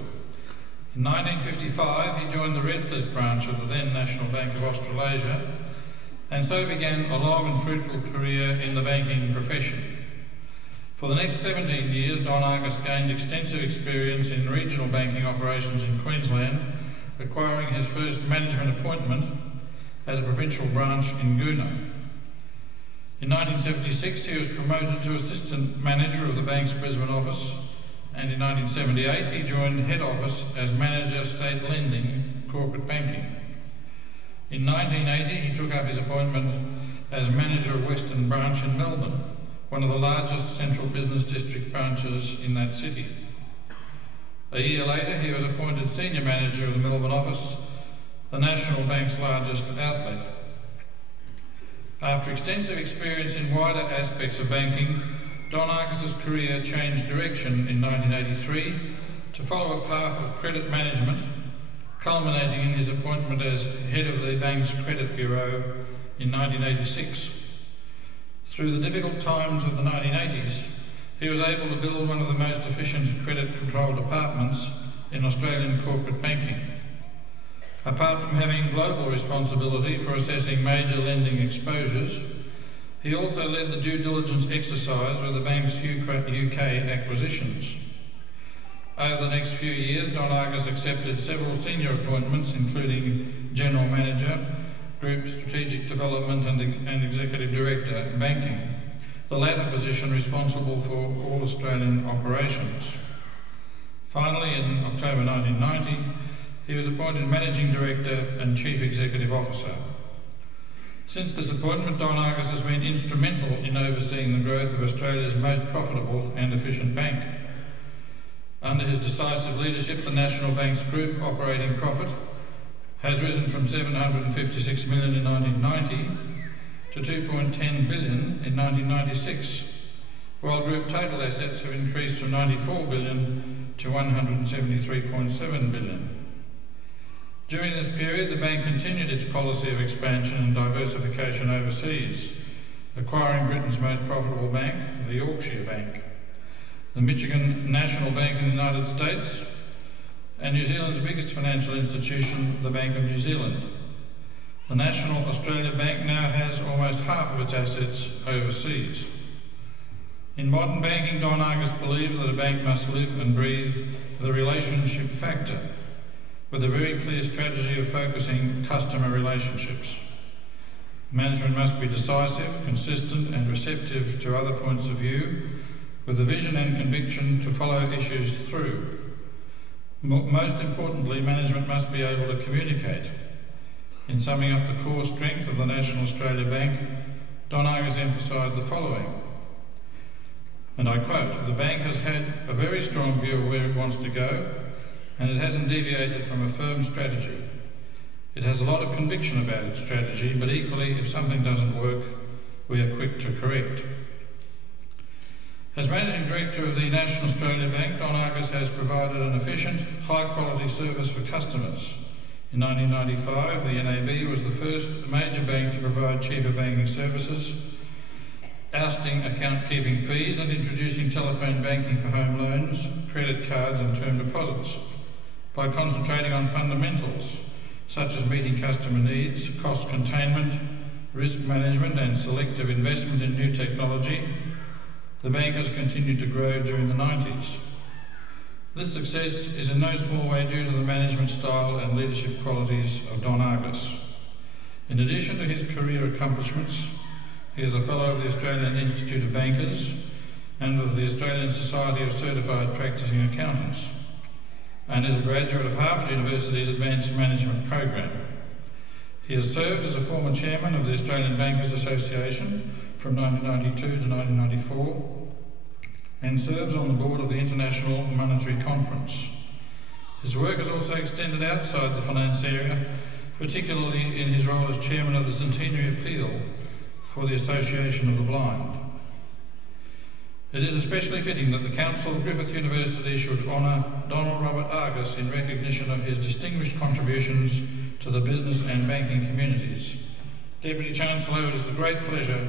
In 1955, he joined the Redcliffe branch of the then National Bank of Australasia, and so began a long and fruitful career in the banking profession. For the next 17 years, Don Argus gained extensive experience in regional banking operations in Queensland, acquiring his first management appointment at a provincial branch in Goona. In 1976, he was promoted to assistant manager of the bank's Brisbane office, and in 1978 he joined head office as manager state lending corporate banking. In 1980 he took up his appointment as manager of Western Branch in Melbourne, one of the largest central business district branches in that city. A year later he was appointed senior manager of the Melbourne office, the National Bank's largest outlet. After extensive experience in wider aspects of banking, Don Argus's career changed direction in 1983 to follow a path of credit management, culminating in his appointment as head of the bank's credit bureau in 1986. Through the difficult times of the 1980s, he was able to build one of the most efficient credit control departments in Australian corporate banking. Apart from having global responsibility for assessing major lending exposures, he also led the due diligence exercise with the bank's UK acquisitions. Over the next few years, Don Argus accepted several senior appointments, including General Manager, Group Strategic Development and Executive Director, Banking, the latter position responsible for all Australian operations. Finally, in October 1990, he was appointed Managing Director and Chief Executive Officer. Since this appointment, Don Argus has been instrumental in overseeing the growth of Australia's most profitable and efficient bank. Under his decisive leadership, the National Bank's group operating profit has risen from $756 million in 1990 to $2.10 billion in 1996, while group total assets have increased from $94 billion to $173.7 billion. During this period, the bank continued its policy of expansion and diversification overseas, acquiring Britain's most profitable bank, the Yorkshire Bank, the Michigan National Bank in the United States, and New Zealand's biggest financial institution, the Bank of New Zealand. The National Australia Bank now has almost half of its assets overseas. In modern banking, Don Argus believes that a bank must live and breathe the relationship factor, with a very clear strategy of focusing customer relationships. Management must be decisive, consistent and receptive to other points of view, with the vision and conviction to follow issues through. Most importantly, management must be able to communicate. In summing up the core strength of the National Australia Bank, Don Argus emphasised the following, and I quote, "The bank has had a very strong view of where it wants to go, and it hasn't deviated from a firm strategy. It has a lot of conviction about its strategy, but equally, if something doesn't work, we are quick to correct." As Managing Director of the National Australia Bank, Don Argus has provided an efficient, high-quality service for customers. In 1995, the NAB was the first major bank to provide cheaper banking services, ousting account-keeping fees and introducing telephone banking for home loans, credit cards and term deposits, by concentrating on fundamentals such as meeting customer needs, cost containment, risk management and selective investment in new technology. The bank has continued to grow during the 90s. This success is in no small way due to the management style and leadership qualities of Don Argus. In addition to his career accomplishments, he is a Fellow of the Australian Institute of Bankers and of the Australian Society of Certified Practising Accountants, and is a graduate of Harvard University's Advanced Management Program. He has served as a former chairman of the Australian Bankers Association from 1992 to 1994 and serves on the board of the International Monetary Conference. His work has also extended outside the finance area, particularly in his role as chairman of the Centenary Appeal for the Association of the Blind. It is especially fitting that the Council of Griffith University should honour Donald Robert Argus in recognition of his distinguished contributions to the business and banking communities. Deputy Chancellor, it is a great pleasure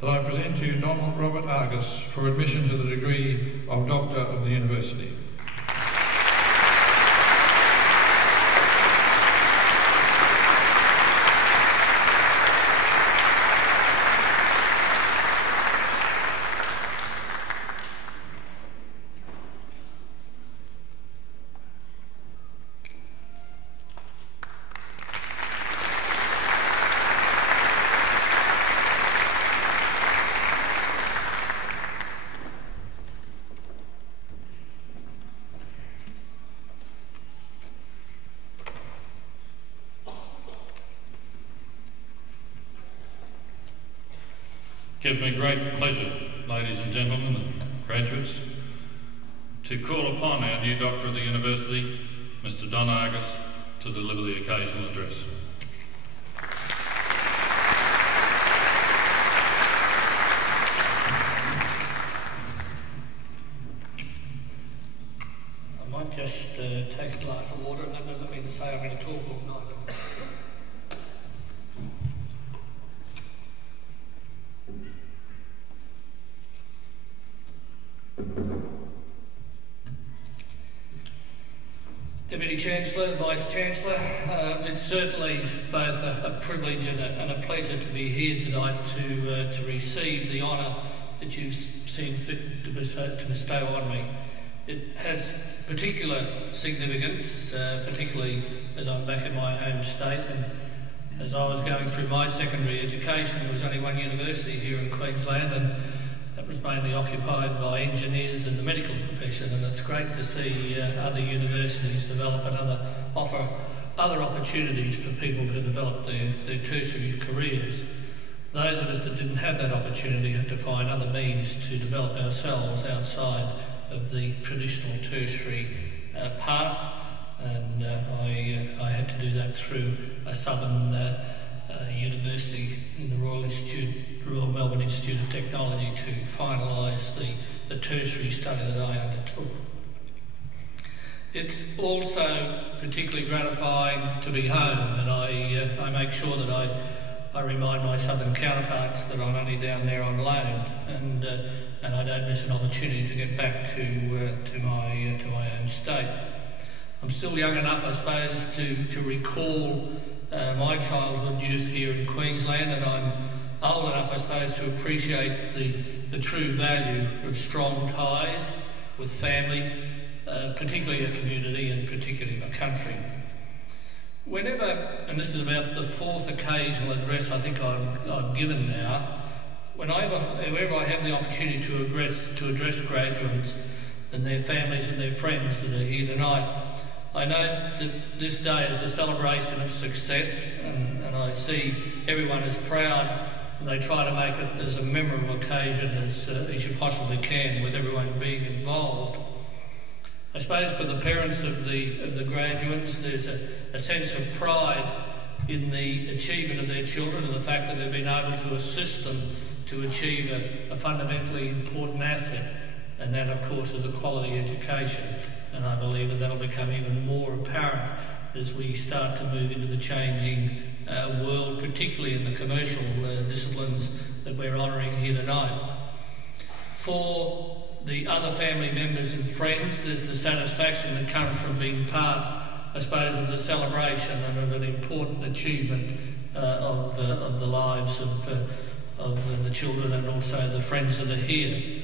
that I present to you Donald Robert Argus for admission to the degree of Doctor of the University. It gives me great pleasure, ladies and gentlemen and graduates, to call upon our new Doctor of the University, Mr. Don Argus, to deliver the occasional address. I might just take a glass of water, and that doesn't mean to say I'm going to talk all night. Deputy Chancellor, Vice-Chancellor, it's certainly both a privilege and a pleasure to be here tonight to receive the honour that you've seen fit to bestow on me. It has particular significance, particularly as I'm back in my home state, and as I was going through my secondary education, there was only one university here in Queensland, and that was mainly occupied by engineers and the medical profession, and it's great to see other universities develop and offer other opportunities for people to develop their tertiary careers. Those of us that didn't have that opportunity had to find other means to develop ourselves outside of the traditional tertiary path, and I had to do that through a southern university in the Royal Melbourne Institute of Technology to finalise the tertiary study that I undertook. It's also particularly gratifying to be home, and I make sure that I remind my southern counterparts that I'm only down there on loan, and I don't miss an opportunity to get back to my own state. I'm still young enough, I suppose, to recall my childhood youth here in Queensland, and I'm old enough, I suppose, to appreciate the true value of strong ties with family, particularly a community and particularly a country. Whenever, and this is about the fourth occasional address I think I've given now, whenever I have the opportunity to address graduates and their families and their friends that are here tonight, I know that this day is a celebration of success, and I see everyone is proud, and they try to make it as a memorable occasion as you possibly can, with everyone being involved. I suppose for the parents of the graduates, there's a sense of pride in the achievement of their children and the fact that they've been able to assist them to achieve a fundamentally important asset, and that, of course, is a quality education. And I believe that that'll become even more apparent as we start to move into the changing world, particularly in the commercial disciplines that we're honouring here tonight. For the other family members and friends, there's the satisfaction that comes from being part, I suppose, of the celebration and of an important achievement of the lives of the children and also the friends that are here.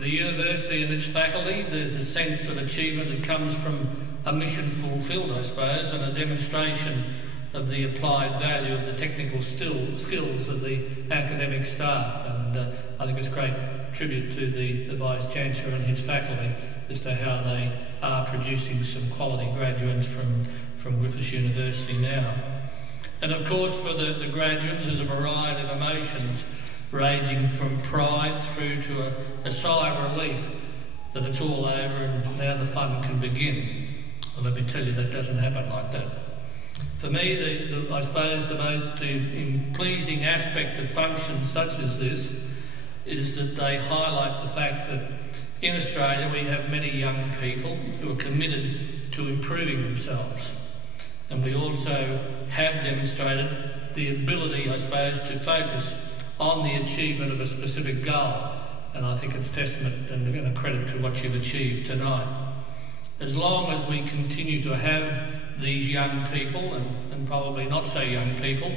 the university and its faculty, there's a sense of achievement that comes from a mission fulfilled, I suppose, and a demonstration of the applied value of the technical skills of the academic staff. And I think it's a great tribute to the Vice-Chancellor and his faculty as to how they are producing some quality graduates from Griffith University now. And of course for the graduates there's a variety of emotions ranging from pride through to a sigh of relief that it's all over and now the fun can begin. Well, let me tell you, that doesn't happen like that. For me, I suppose the most pleasing aspect of functions such as this is that they highlight the fact that in Australia we have many young people who are committed to improving themselves. And we also have demonstrated the ability, I suppose, to focus on the achievement of a specific goal. And I think it's testament and a credit to what you've achieved tonight. As long as we continue to have these young people, and probably not so young people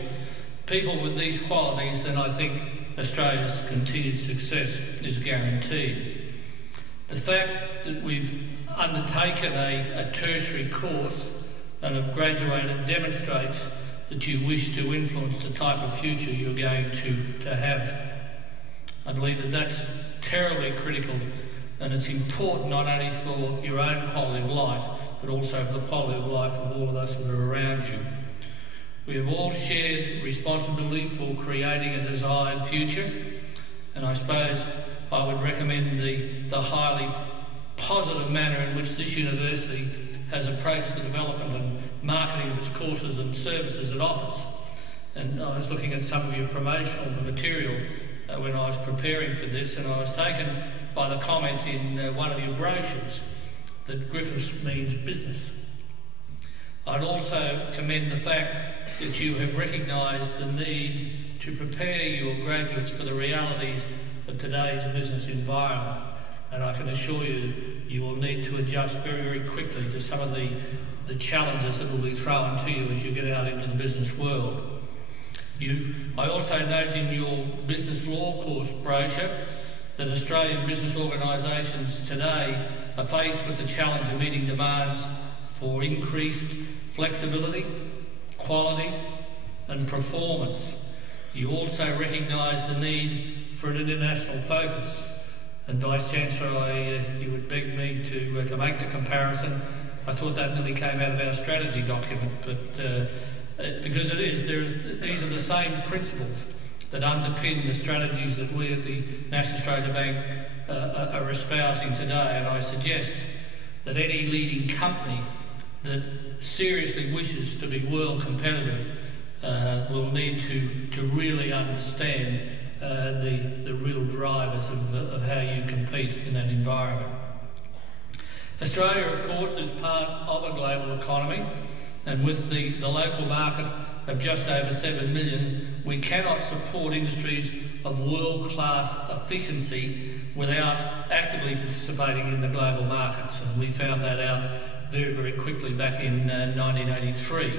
with these qualities, then I think Australia's continued success is guaranteed. The fact that we've undertaken a tertiary course and have graduated demonstrates that you wish to influence the type of future you're going to have. I believe that that's terribly critical, and it's important not only for your own quality of life, but also for the quality of life of all of us that are around you. We have all shared responsibility for creating a desired future, and I suppose I would recommend the highly positive manner in which this university has approached the development and marketing of its courses and services it offers. And I was looking at some of your promotional material when I was preparing for this, and I was taken by the comment in one of your brochures that Griffiths means business. I'd also commend the fact that you have recognised the need to prepare your graduates for the realities of today's business environment. And I can assure you, you will need to adjust very, very quickly to some of the challenges that will be thrown to you as you get out into the business world. I also note in your business law course brochure that Australian business organisations today are faced with the challenge of meeting demands for increased flexibility, quality and performance. You also recognise the need for an international focus. And Vice-Chancellor, you would beg me to make the comparison. I thought that nearly came out of our strategy document, but because it is, these are the same principles that underpin the strategies that we at the National Australia Bank are espousing today. And I suggest that any leading company that seriously wishes to be world competitive will need to really understand the real drivers of how you compete in that environment. Australia, of course, is part of a global economy, and with the local market of just over 7 million, we cannot support industries of world-class efficiency without actively participating in the global markets, and we found that out very, very quickly back in 1983.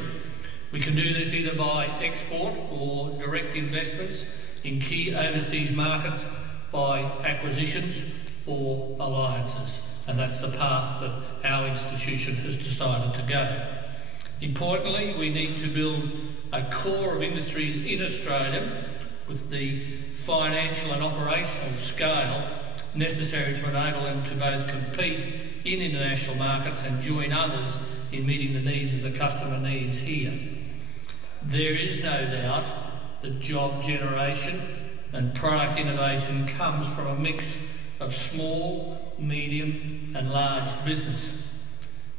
We can do this either by export or direct investments in key overseas markets, by acquisitions or alliances, and that's the path that our institution has decided to go. Importantly, we need to build a core of industries in Australia with the financial and operational scale necessary to enable them to both compete in international markets and join others in meeting the needs of the customer needs here. There is no doubt that job generation and product innovation comes from a mix of small, medium and large business.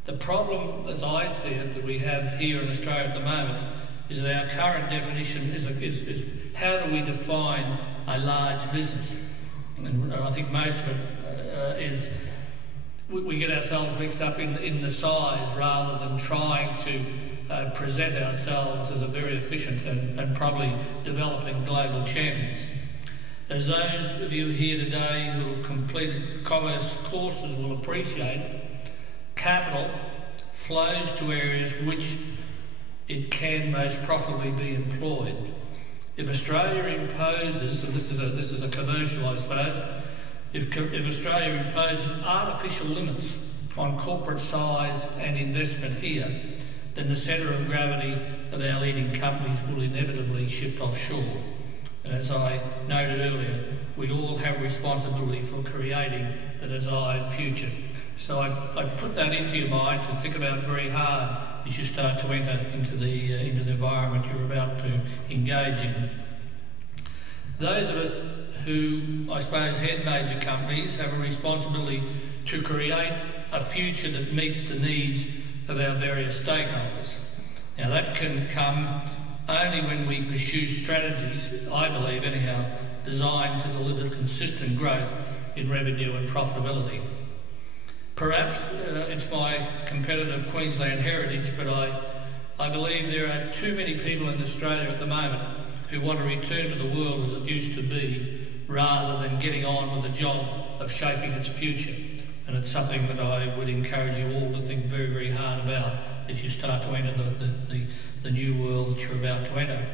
The problem, as I see it, that we have here in Australia at the moment is that our current definition is how do we define a large business? And I think most of it is we get ourselves mixed up in the size rather than trying to present ourselves as a very efficient and probably developing global champions. As those of you here today who have completed commerce courses will appreciate, capital flows to areas which it can most profitably be employed. If Australia imposes, and this is a commercial I suppose, If Australia imposes artificial limits on corporate size and investment here, then the centre of gravity of our leading companies will inevitably shift offshore. And as I noted earlier, we all have responsibility for creating the desired future. So I put that into your mind to think about very hard as you start to enter into the environment you're about to engage in. Those of us who, I suppose, head major companies have a responsibility to create a future that meets the needs of our various stakeholders. Now that can come only when we pursue strategies, I believe anyhow, designed to deliver consistent growth in revenue and profitability. Perhaps it's my competitive Queensland heritage, but I believe there are too many people in Australia at the moment who want to return to the world as it used to be, rather than getting on with the job of shaping its future. And it's something that I would encourage you all to think very, very hard about as you start to enter the new world that you're about to enter.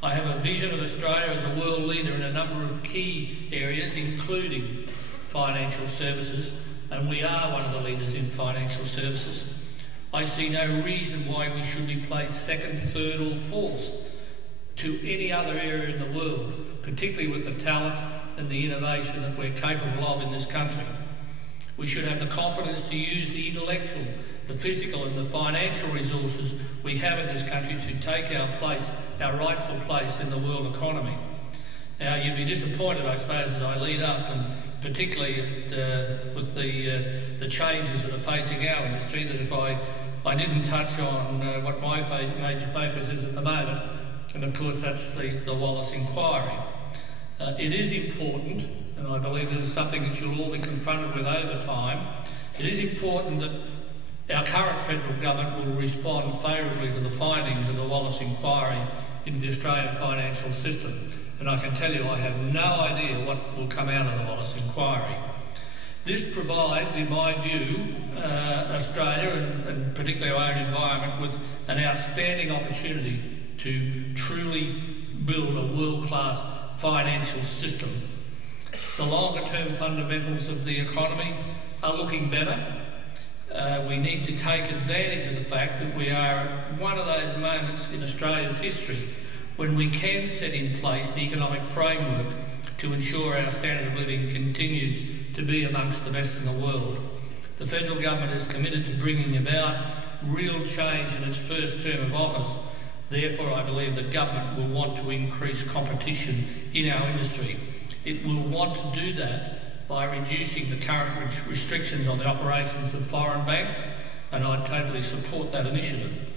I have a vision of Australia as a world leader in a number of key areas, including financial services, and we are one of the leaders in financial services. I see no reason why we should be placed second, third or fourth to any other area in the world, particularly with the talent and the innovation that we're capable of in this country. We should have the confidence to use the intellectual, the physical and the financial resources we have in this country to take our place, our rightful place in the world economy. Now, you'd be disappointed, I suppose, as I lead up, and particularly with the changes that are facing our industry, that if I didn't touch on what my major focus is at the moment, and of course that's the Wallace inquiry. It is important, and I believe this is something that you'll all be confronted with over time, it is important that our current federal government will respond favourably to the findings of the Wallace inquiry into the Australian financial system. And I can tell you I have no idea what will come out of the Wallace inquiry. This provides, in my view, Australia and particularly our own environment with an outstanding opportunity to truly build a world-class financial system. The longer-term fundamentals of the economy are looking better. We need to take advantage of the fact that we are at one of those moments in Australia's history when we can set in place the economic framework to ensure our standard of living continues to be amongst the best in the world. The federal government is committed to bringing about real change in its first term of office. Therefore, I believe the government will want to increase competition in our industry. It will want to do that by reducing the current restrictions on the operations of foreign banks, and I totally support that initiative.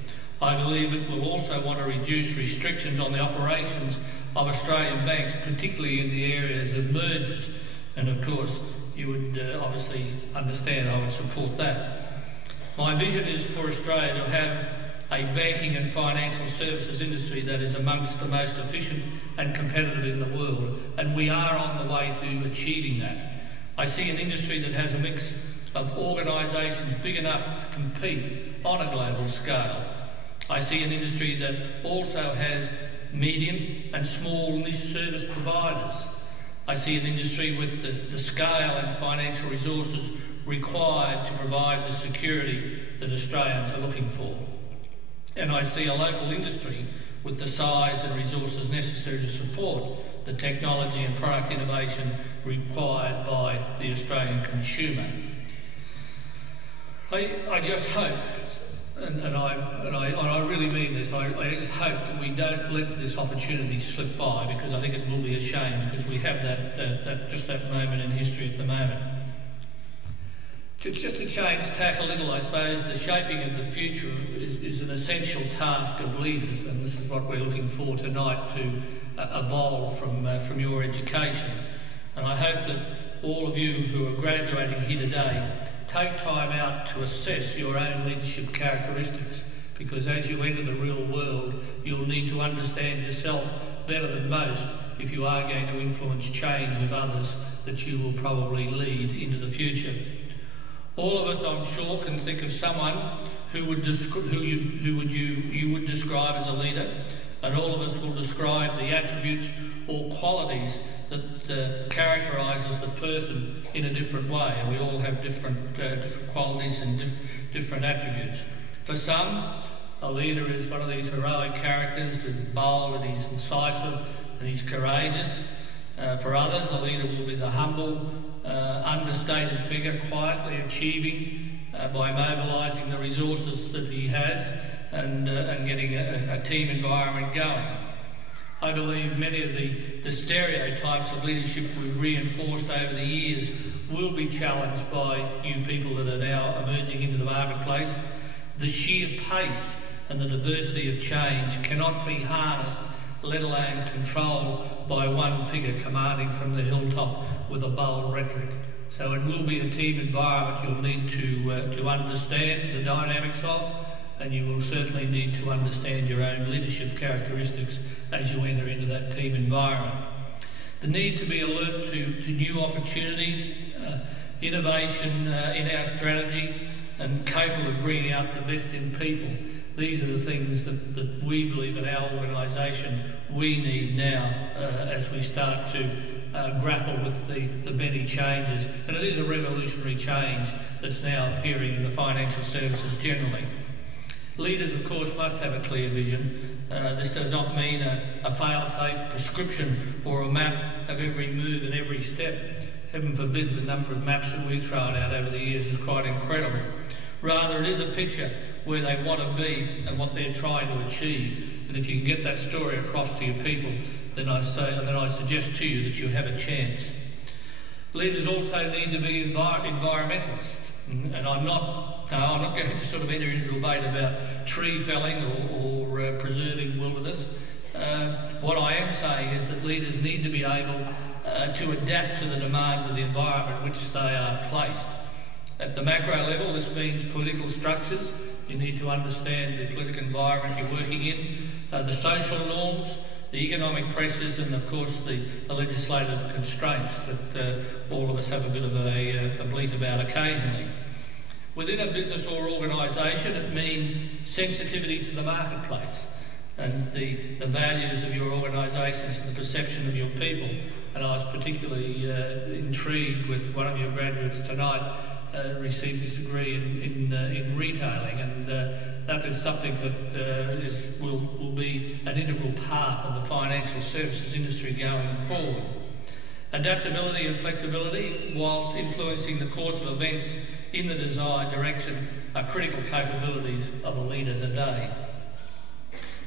I believe it will also want to reduce restrictions on the operations of Australian banks, particularly in the areas of mergers, and of course you would obviously understand I would support that. My vision is for Australia to have a banking and financial services industry that is amongst the most efficient and competitive in the world, and we are on the way to achieving that. I see an industry that has a mix of organisations big enough to compete on a global scale. I see an industry that also has medium and small niche service providers. I see an industry with the scale and financial resources required to provide the security that Australians are looking for. And I see a local industry with the size and resources necessary to support the technology and product innovation required by the Australian consumer. I just hope, and I really mean this, I just hope that we don't let this opportunity slip by, because I think it will be a shame, because we have that moment in history at the moment. Just to change tack a little, I suppose the shaping of the future is an essential task of leaders, and this is what we're looking for tonight, to evolve from your education. And I hope that all of you who are graduating here today take time out to assess your own leadership characteristics, because as you enter the real world, you'll need to understand yourself better than most if you are going to influence change of others that you will probably lead into the future. All of us, I'm sure, can think of someone who you would describe as a leader, and all of us will describe the attributes or qualities that characterises the person in a different way, and we all have different qualities and different attributes. For some, a leader is one of these heroic characters, who's bold and he's incisive and he's courageous. For others, a leader will be the humble, understated figure, quietly achieving by mobilising the resources that he has and getting a team environment going. I believe many of the stereotypes of leadership we've reinforced over the years will be challenged by new people that are now emerging into the marketplace. The sheer pace and the diversity of change cannot be harnessed, let alone controlled by one figure commanding from the hilltop with a bold rhetoric. So it will be a team environment you'll need to understand the dynamics of, and you will certainly need to understand your own leadership characteristics as you enter into that team environment. The need to be alert to new opportunities, innovation in our strategy, and capable of bringing out the best in people. These are the things that we believe in our organisation we need now as we start to grapple with the many changes. And it is a revolutionary change that's now appearing in the financial services generally. Leaders, of course, must have a clear vision. This does not mean a fail-safe prescription or a map of every move and every step. Heaven forbid, the number of maps that we've thrown out over the years is quite incredible. Rather, it is a picture where they want to be and what they're trying to achieve. And if you can get that story across to your people, then I suggest to you that you have a chance. Leaders also need to be environmentalists. And I'm not going to sort of enter into a debate about tree felling or preserving wilderness. What I am saying is that leaders need to be able to adapt to the demands of the environment in which they are placed. At the macro level, this means political structures. You need to understand the political environment you're working in, the social norms, the economic pressures, and of course the legislative constraints that all of us have a bit of a bleat about occasionally. Within a business or organisation, it means sensitivity to the marketplace and the values of your organisations and the perception of your people. And I was particularly intrigued with one of your graduates tonight received his degree in retailing, and that is something that will be an integral part of the financial services industry going forward. Adaptability and flexibility, whilst influencing the course of events in the desired direction, are critical capabilities of a leader today.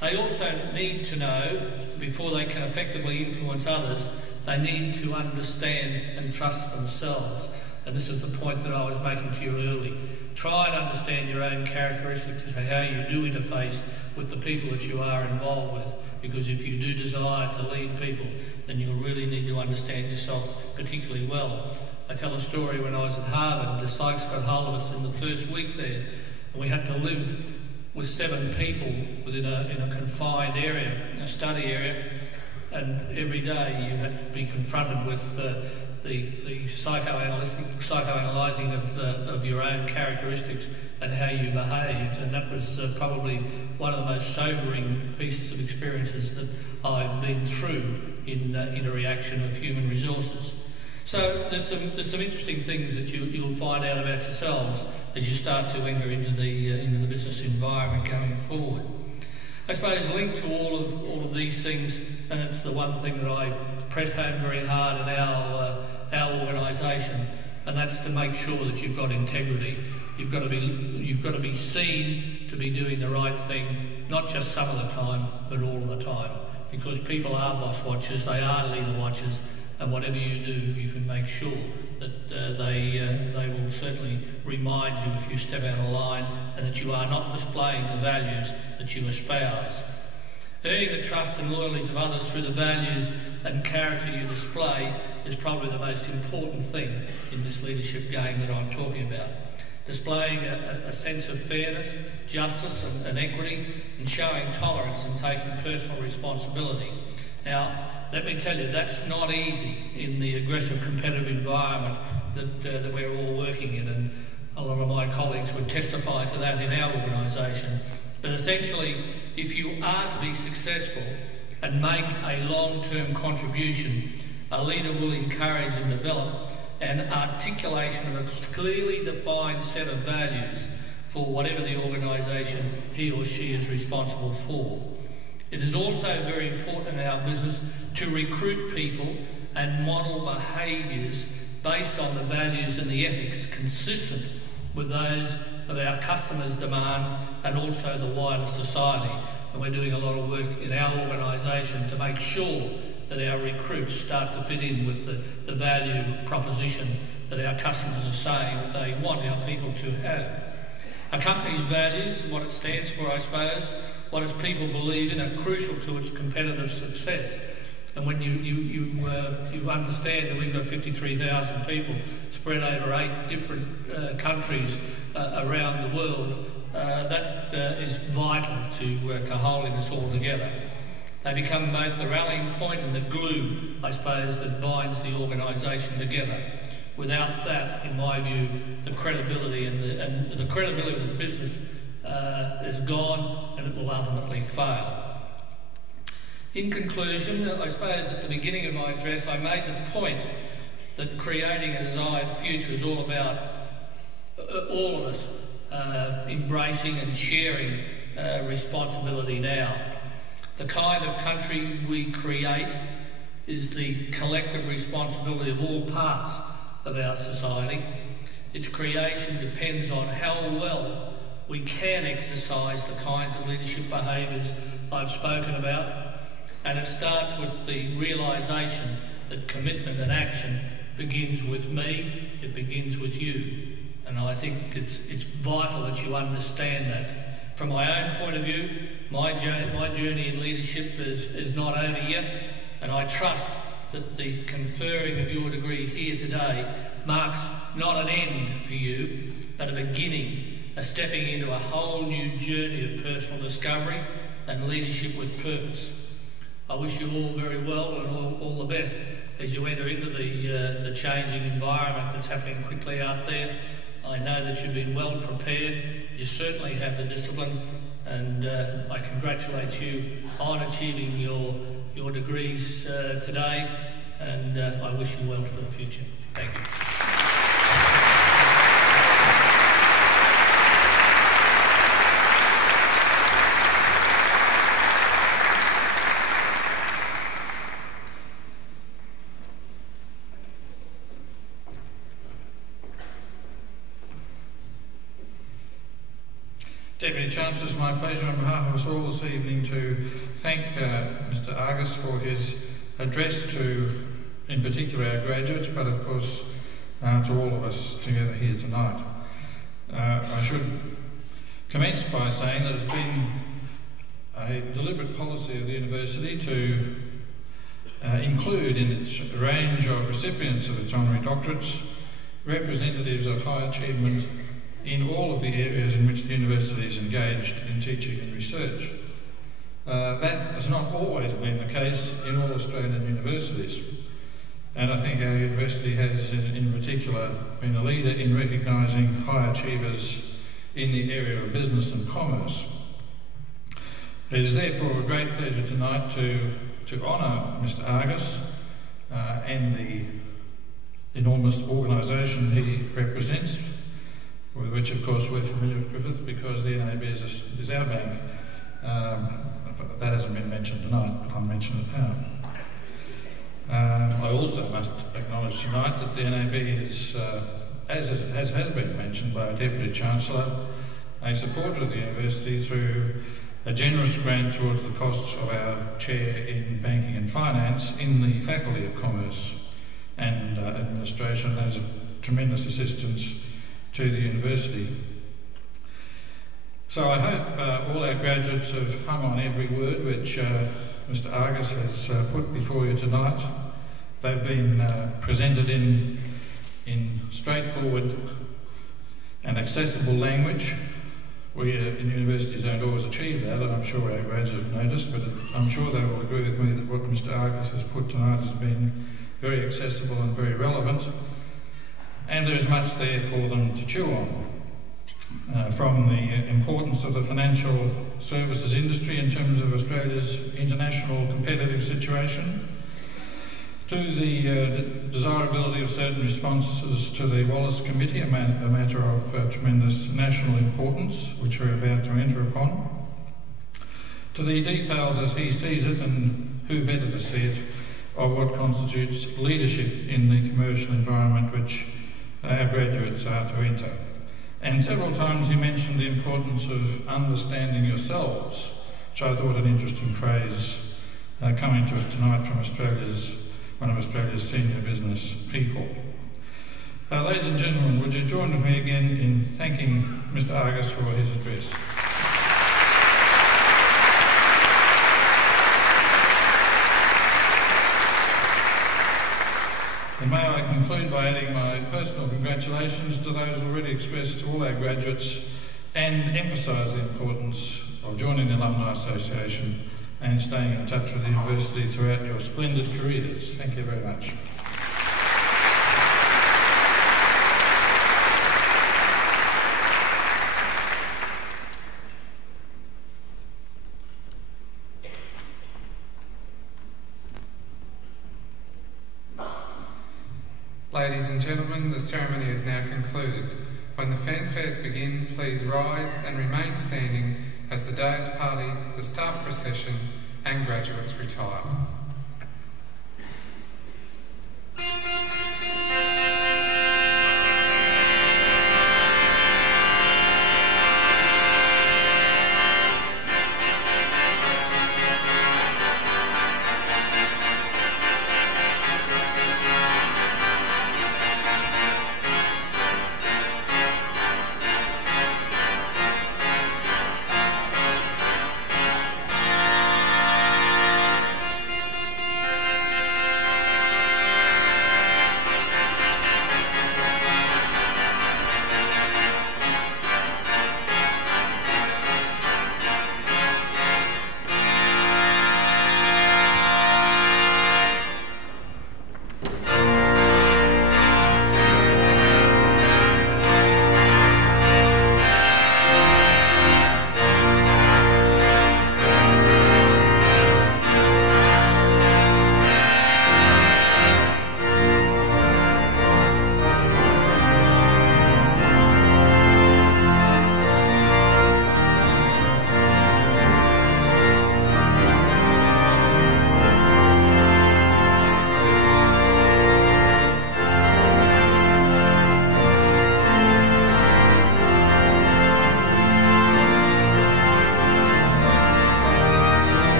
They also need to know, before they can effectively influence others, they need to understand and trust themselves. And this is the point that I was making to you early. Try and understand your own characteristics as to how you do interface with the people that you are involved with. Because if you do desire to lead people, then you'll really need to understand yourself particularly well. I tell a story when I was at Harvard. The Sykes got hold of us in the first week there, and we had to live with 7 people within a confined area, a study area, and every day you had to be confronted with the psychoanalyzing of your own characteristics and how you behaved, and that was probably one of the most sobering pieces of experiences that I've been through in a reaction of human resources. So there's some interesting things that you'll find out about yourselves as you start to enter into the business environment going forward. I suppose linked to all of these things, and it's the one thing that I press home very hard in our organisation, and that's to make sure that you've got integrity. You've got to be seen to be doing the right thing, not just some of the time, but all of the time. Because people are boss watchers, they are leader watchers, and whatever you do, you can make sure that they will certainly remind you if you step out of line, and that you are not displaying the values that you espouse. Earning the trust and loyalty of others through the values and character you display is probably the most important thing in this leadership game that I'm talking about. Displaying a sense of fairness, justice and equity, and showing tolerance and taking personal responsibility. Now, let me tell you, that's not easy in the aggressive competitive environment that we're all working in, and a lot of my colleagues would testify to that in our organisation. But essentially, if you are to be successful, and make a long-term contribution, a leader will encourage and develop an articulation of a clearly defined set of values for whatever the organisation he or she is responsible for. It is also very important in our business to recruit people and model behaviours based on the values and the ethics consistent with those of our customers' demands and also the wider society. And we're doing a lot of work in our organisation to make sure that our recruits start to fit in with the value proposition that our customers are saying that they want our people to have. A company's values, what it stands for, I suppose, what its people believe in, are crucial to its competitive success. And when you understand that we've got 53,000 people spread over 8 different countries around the world, that is vital to holding us all together. They become both the rallying point and the glue, I suppose, that binds the organisation together. Without that, in my view, the credibility and the credibility of the business is gone, and it will ultimately fail. In conclusion, I suppose at the beginning of my address I made the point that creating a desired future is all about all of us embracing and sharing responsibility now. The kind of country we create is the collective responsibility of all parts of our society. Its creation depends on how well we can exercise the kinds of leadership behaviours I've spoken about, and it starts with the realisation that commitment and action begins with me, it begins with you. And I think it's vital that you understand that. From my own point of view, my journey in leadership is not over yet, and I trust that the conferring of your degree here today marks not an end for you, but a beginning, a stepping into a whole new journey of personal discovery and leadership with purpose. I wish you all very well and all the best as you enter into the changing environment that's happening quickly out there. I know that you've been well prepared, you certainly have the discipline, and I congratulate you on achieving your degrees today, and I wish you well for the future. Thank you. Deputy Chancellor, it's my pleasure on behalf of us all this evening to thank Mr Argus for his address to, in particular, our graduates, but of course to all of us together here tonight. I should commence by saying that it's been a deliberate policy of the university to include in its range of recipients of its honorary doctorates representatives of high achievement in all of the areas in which the university is engaged in teaching and research. That has not always been the case in all Australian universities, and I think our university has in particular been a leader in recognising high achievers in the area of business and commerce. It is therefore a great pleasure tonight to honour Mr Argus and the enormous organisation he represents, with which of course we're familiar with Griffith because the NAB is our bank. That hasn't been mentioned tonight, but I'll mention it now. I also must acknowledge tonight that the NAB is, as has been mentioned by our Deputy Chancellor, a supporter of the university through a generous grant towards the costs of our chair in banking and finance in the Faculty of Commerce and Administration as a tremendous assistance to the university. So I hope all our graduates have hung on every word which Mr Argus has put before you tonight. They've been presented in straightforward and accessible language. We in universities don't always achieve that, and I'm sure our graduates have noticed, but I'm sure they will agree with me that what Mr Argus has put tonight has been very accessible and very relevant, and there's much there for them to chew on. from the importance of the financial services industry in terms of Australia's international competitive situation, to the desirability of certain responses to the Wallace Committee, a matter of tremendous national importance, which we're about to enter upon, to the details as he sees it, and who better to see it, of what constitutes leadership in the commercial environment which our graduates are to enter. And several times he mentioned the importance of understanding yourselves, which I thought an interesting phrase coming to us tonight from one of Australia's senior business people. Ladies and gentlemen, would you join with me again in thanking Mr. Argus for his address? And may I conclude by adding my personal congratulations to those already expressed to all our graduates, and emphasise the importance of joining the Alumni Association and staying in touch with the university throughout your splendid careers. Thank you very much. Ladies and gentlemen, the ceremony is now concluded. When the fanfares begin, please rise and remain standing as the day's party, the staff procession and graduates retire.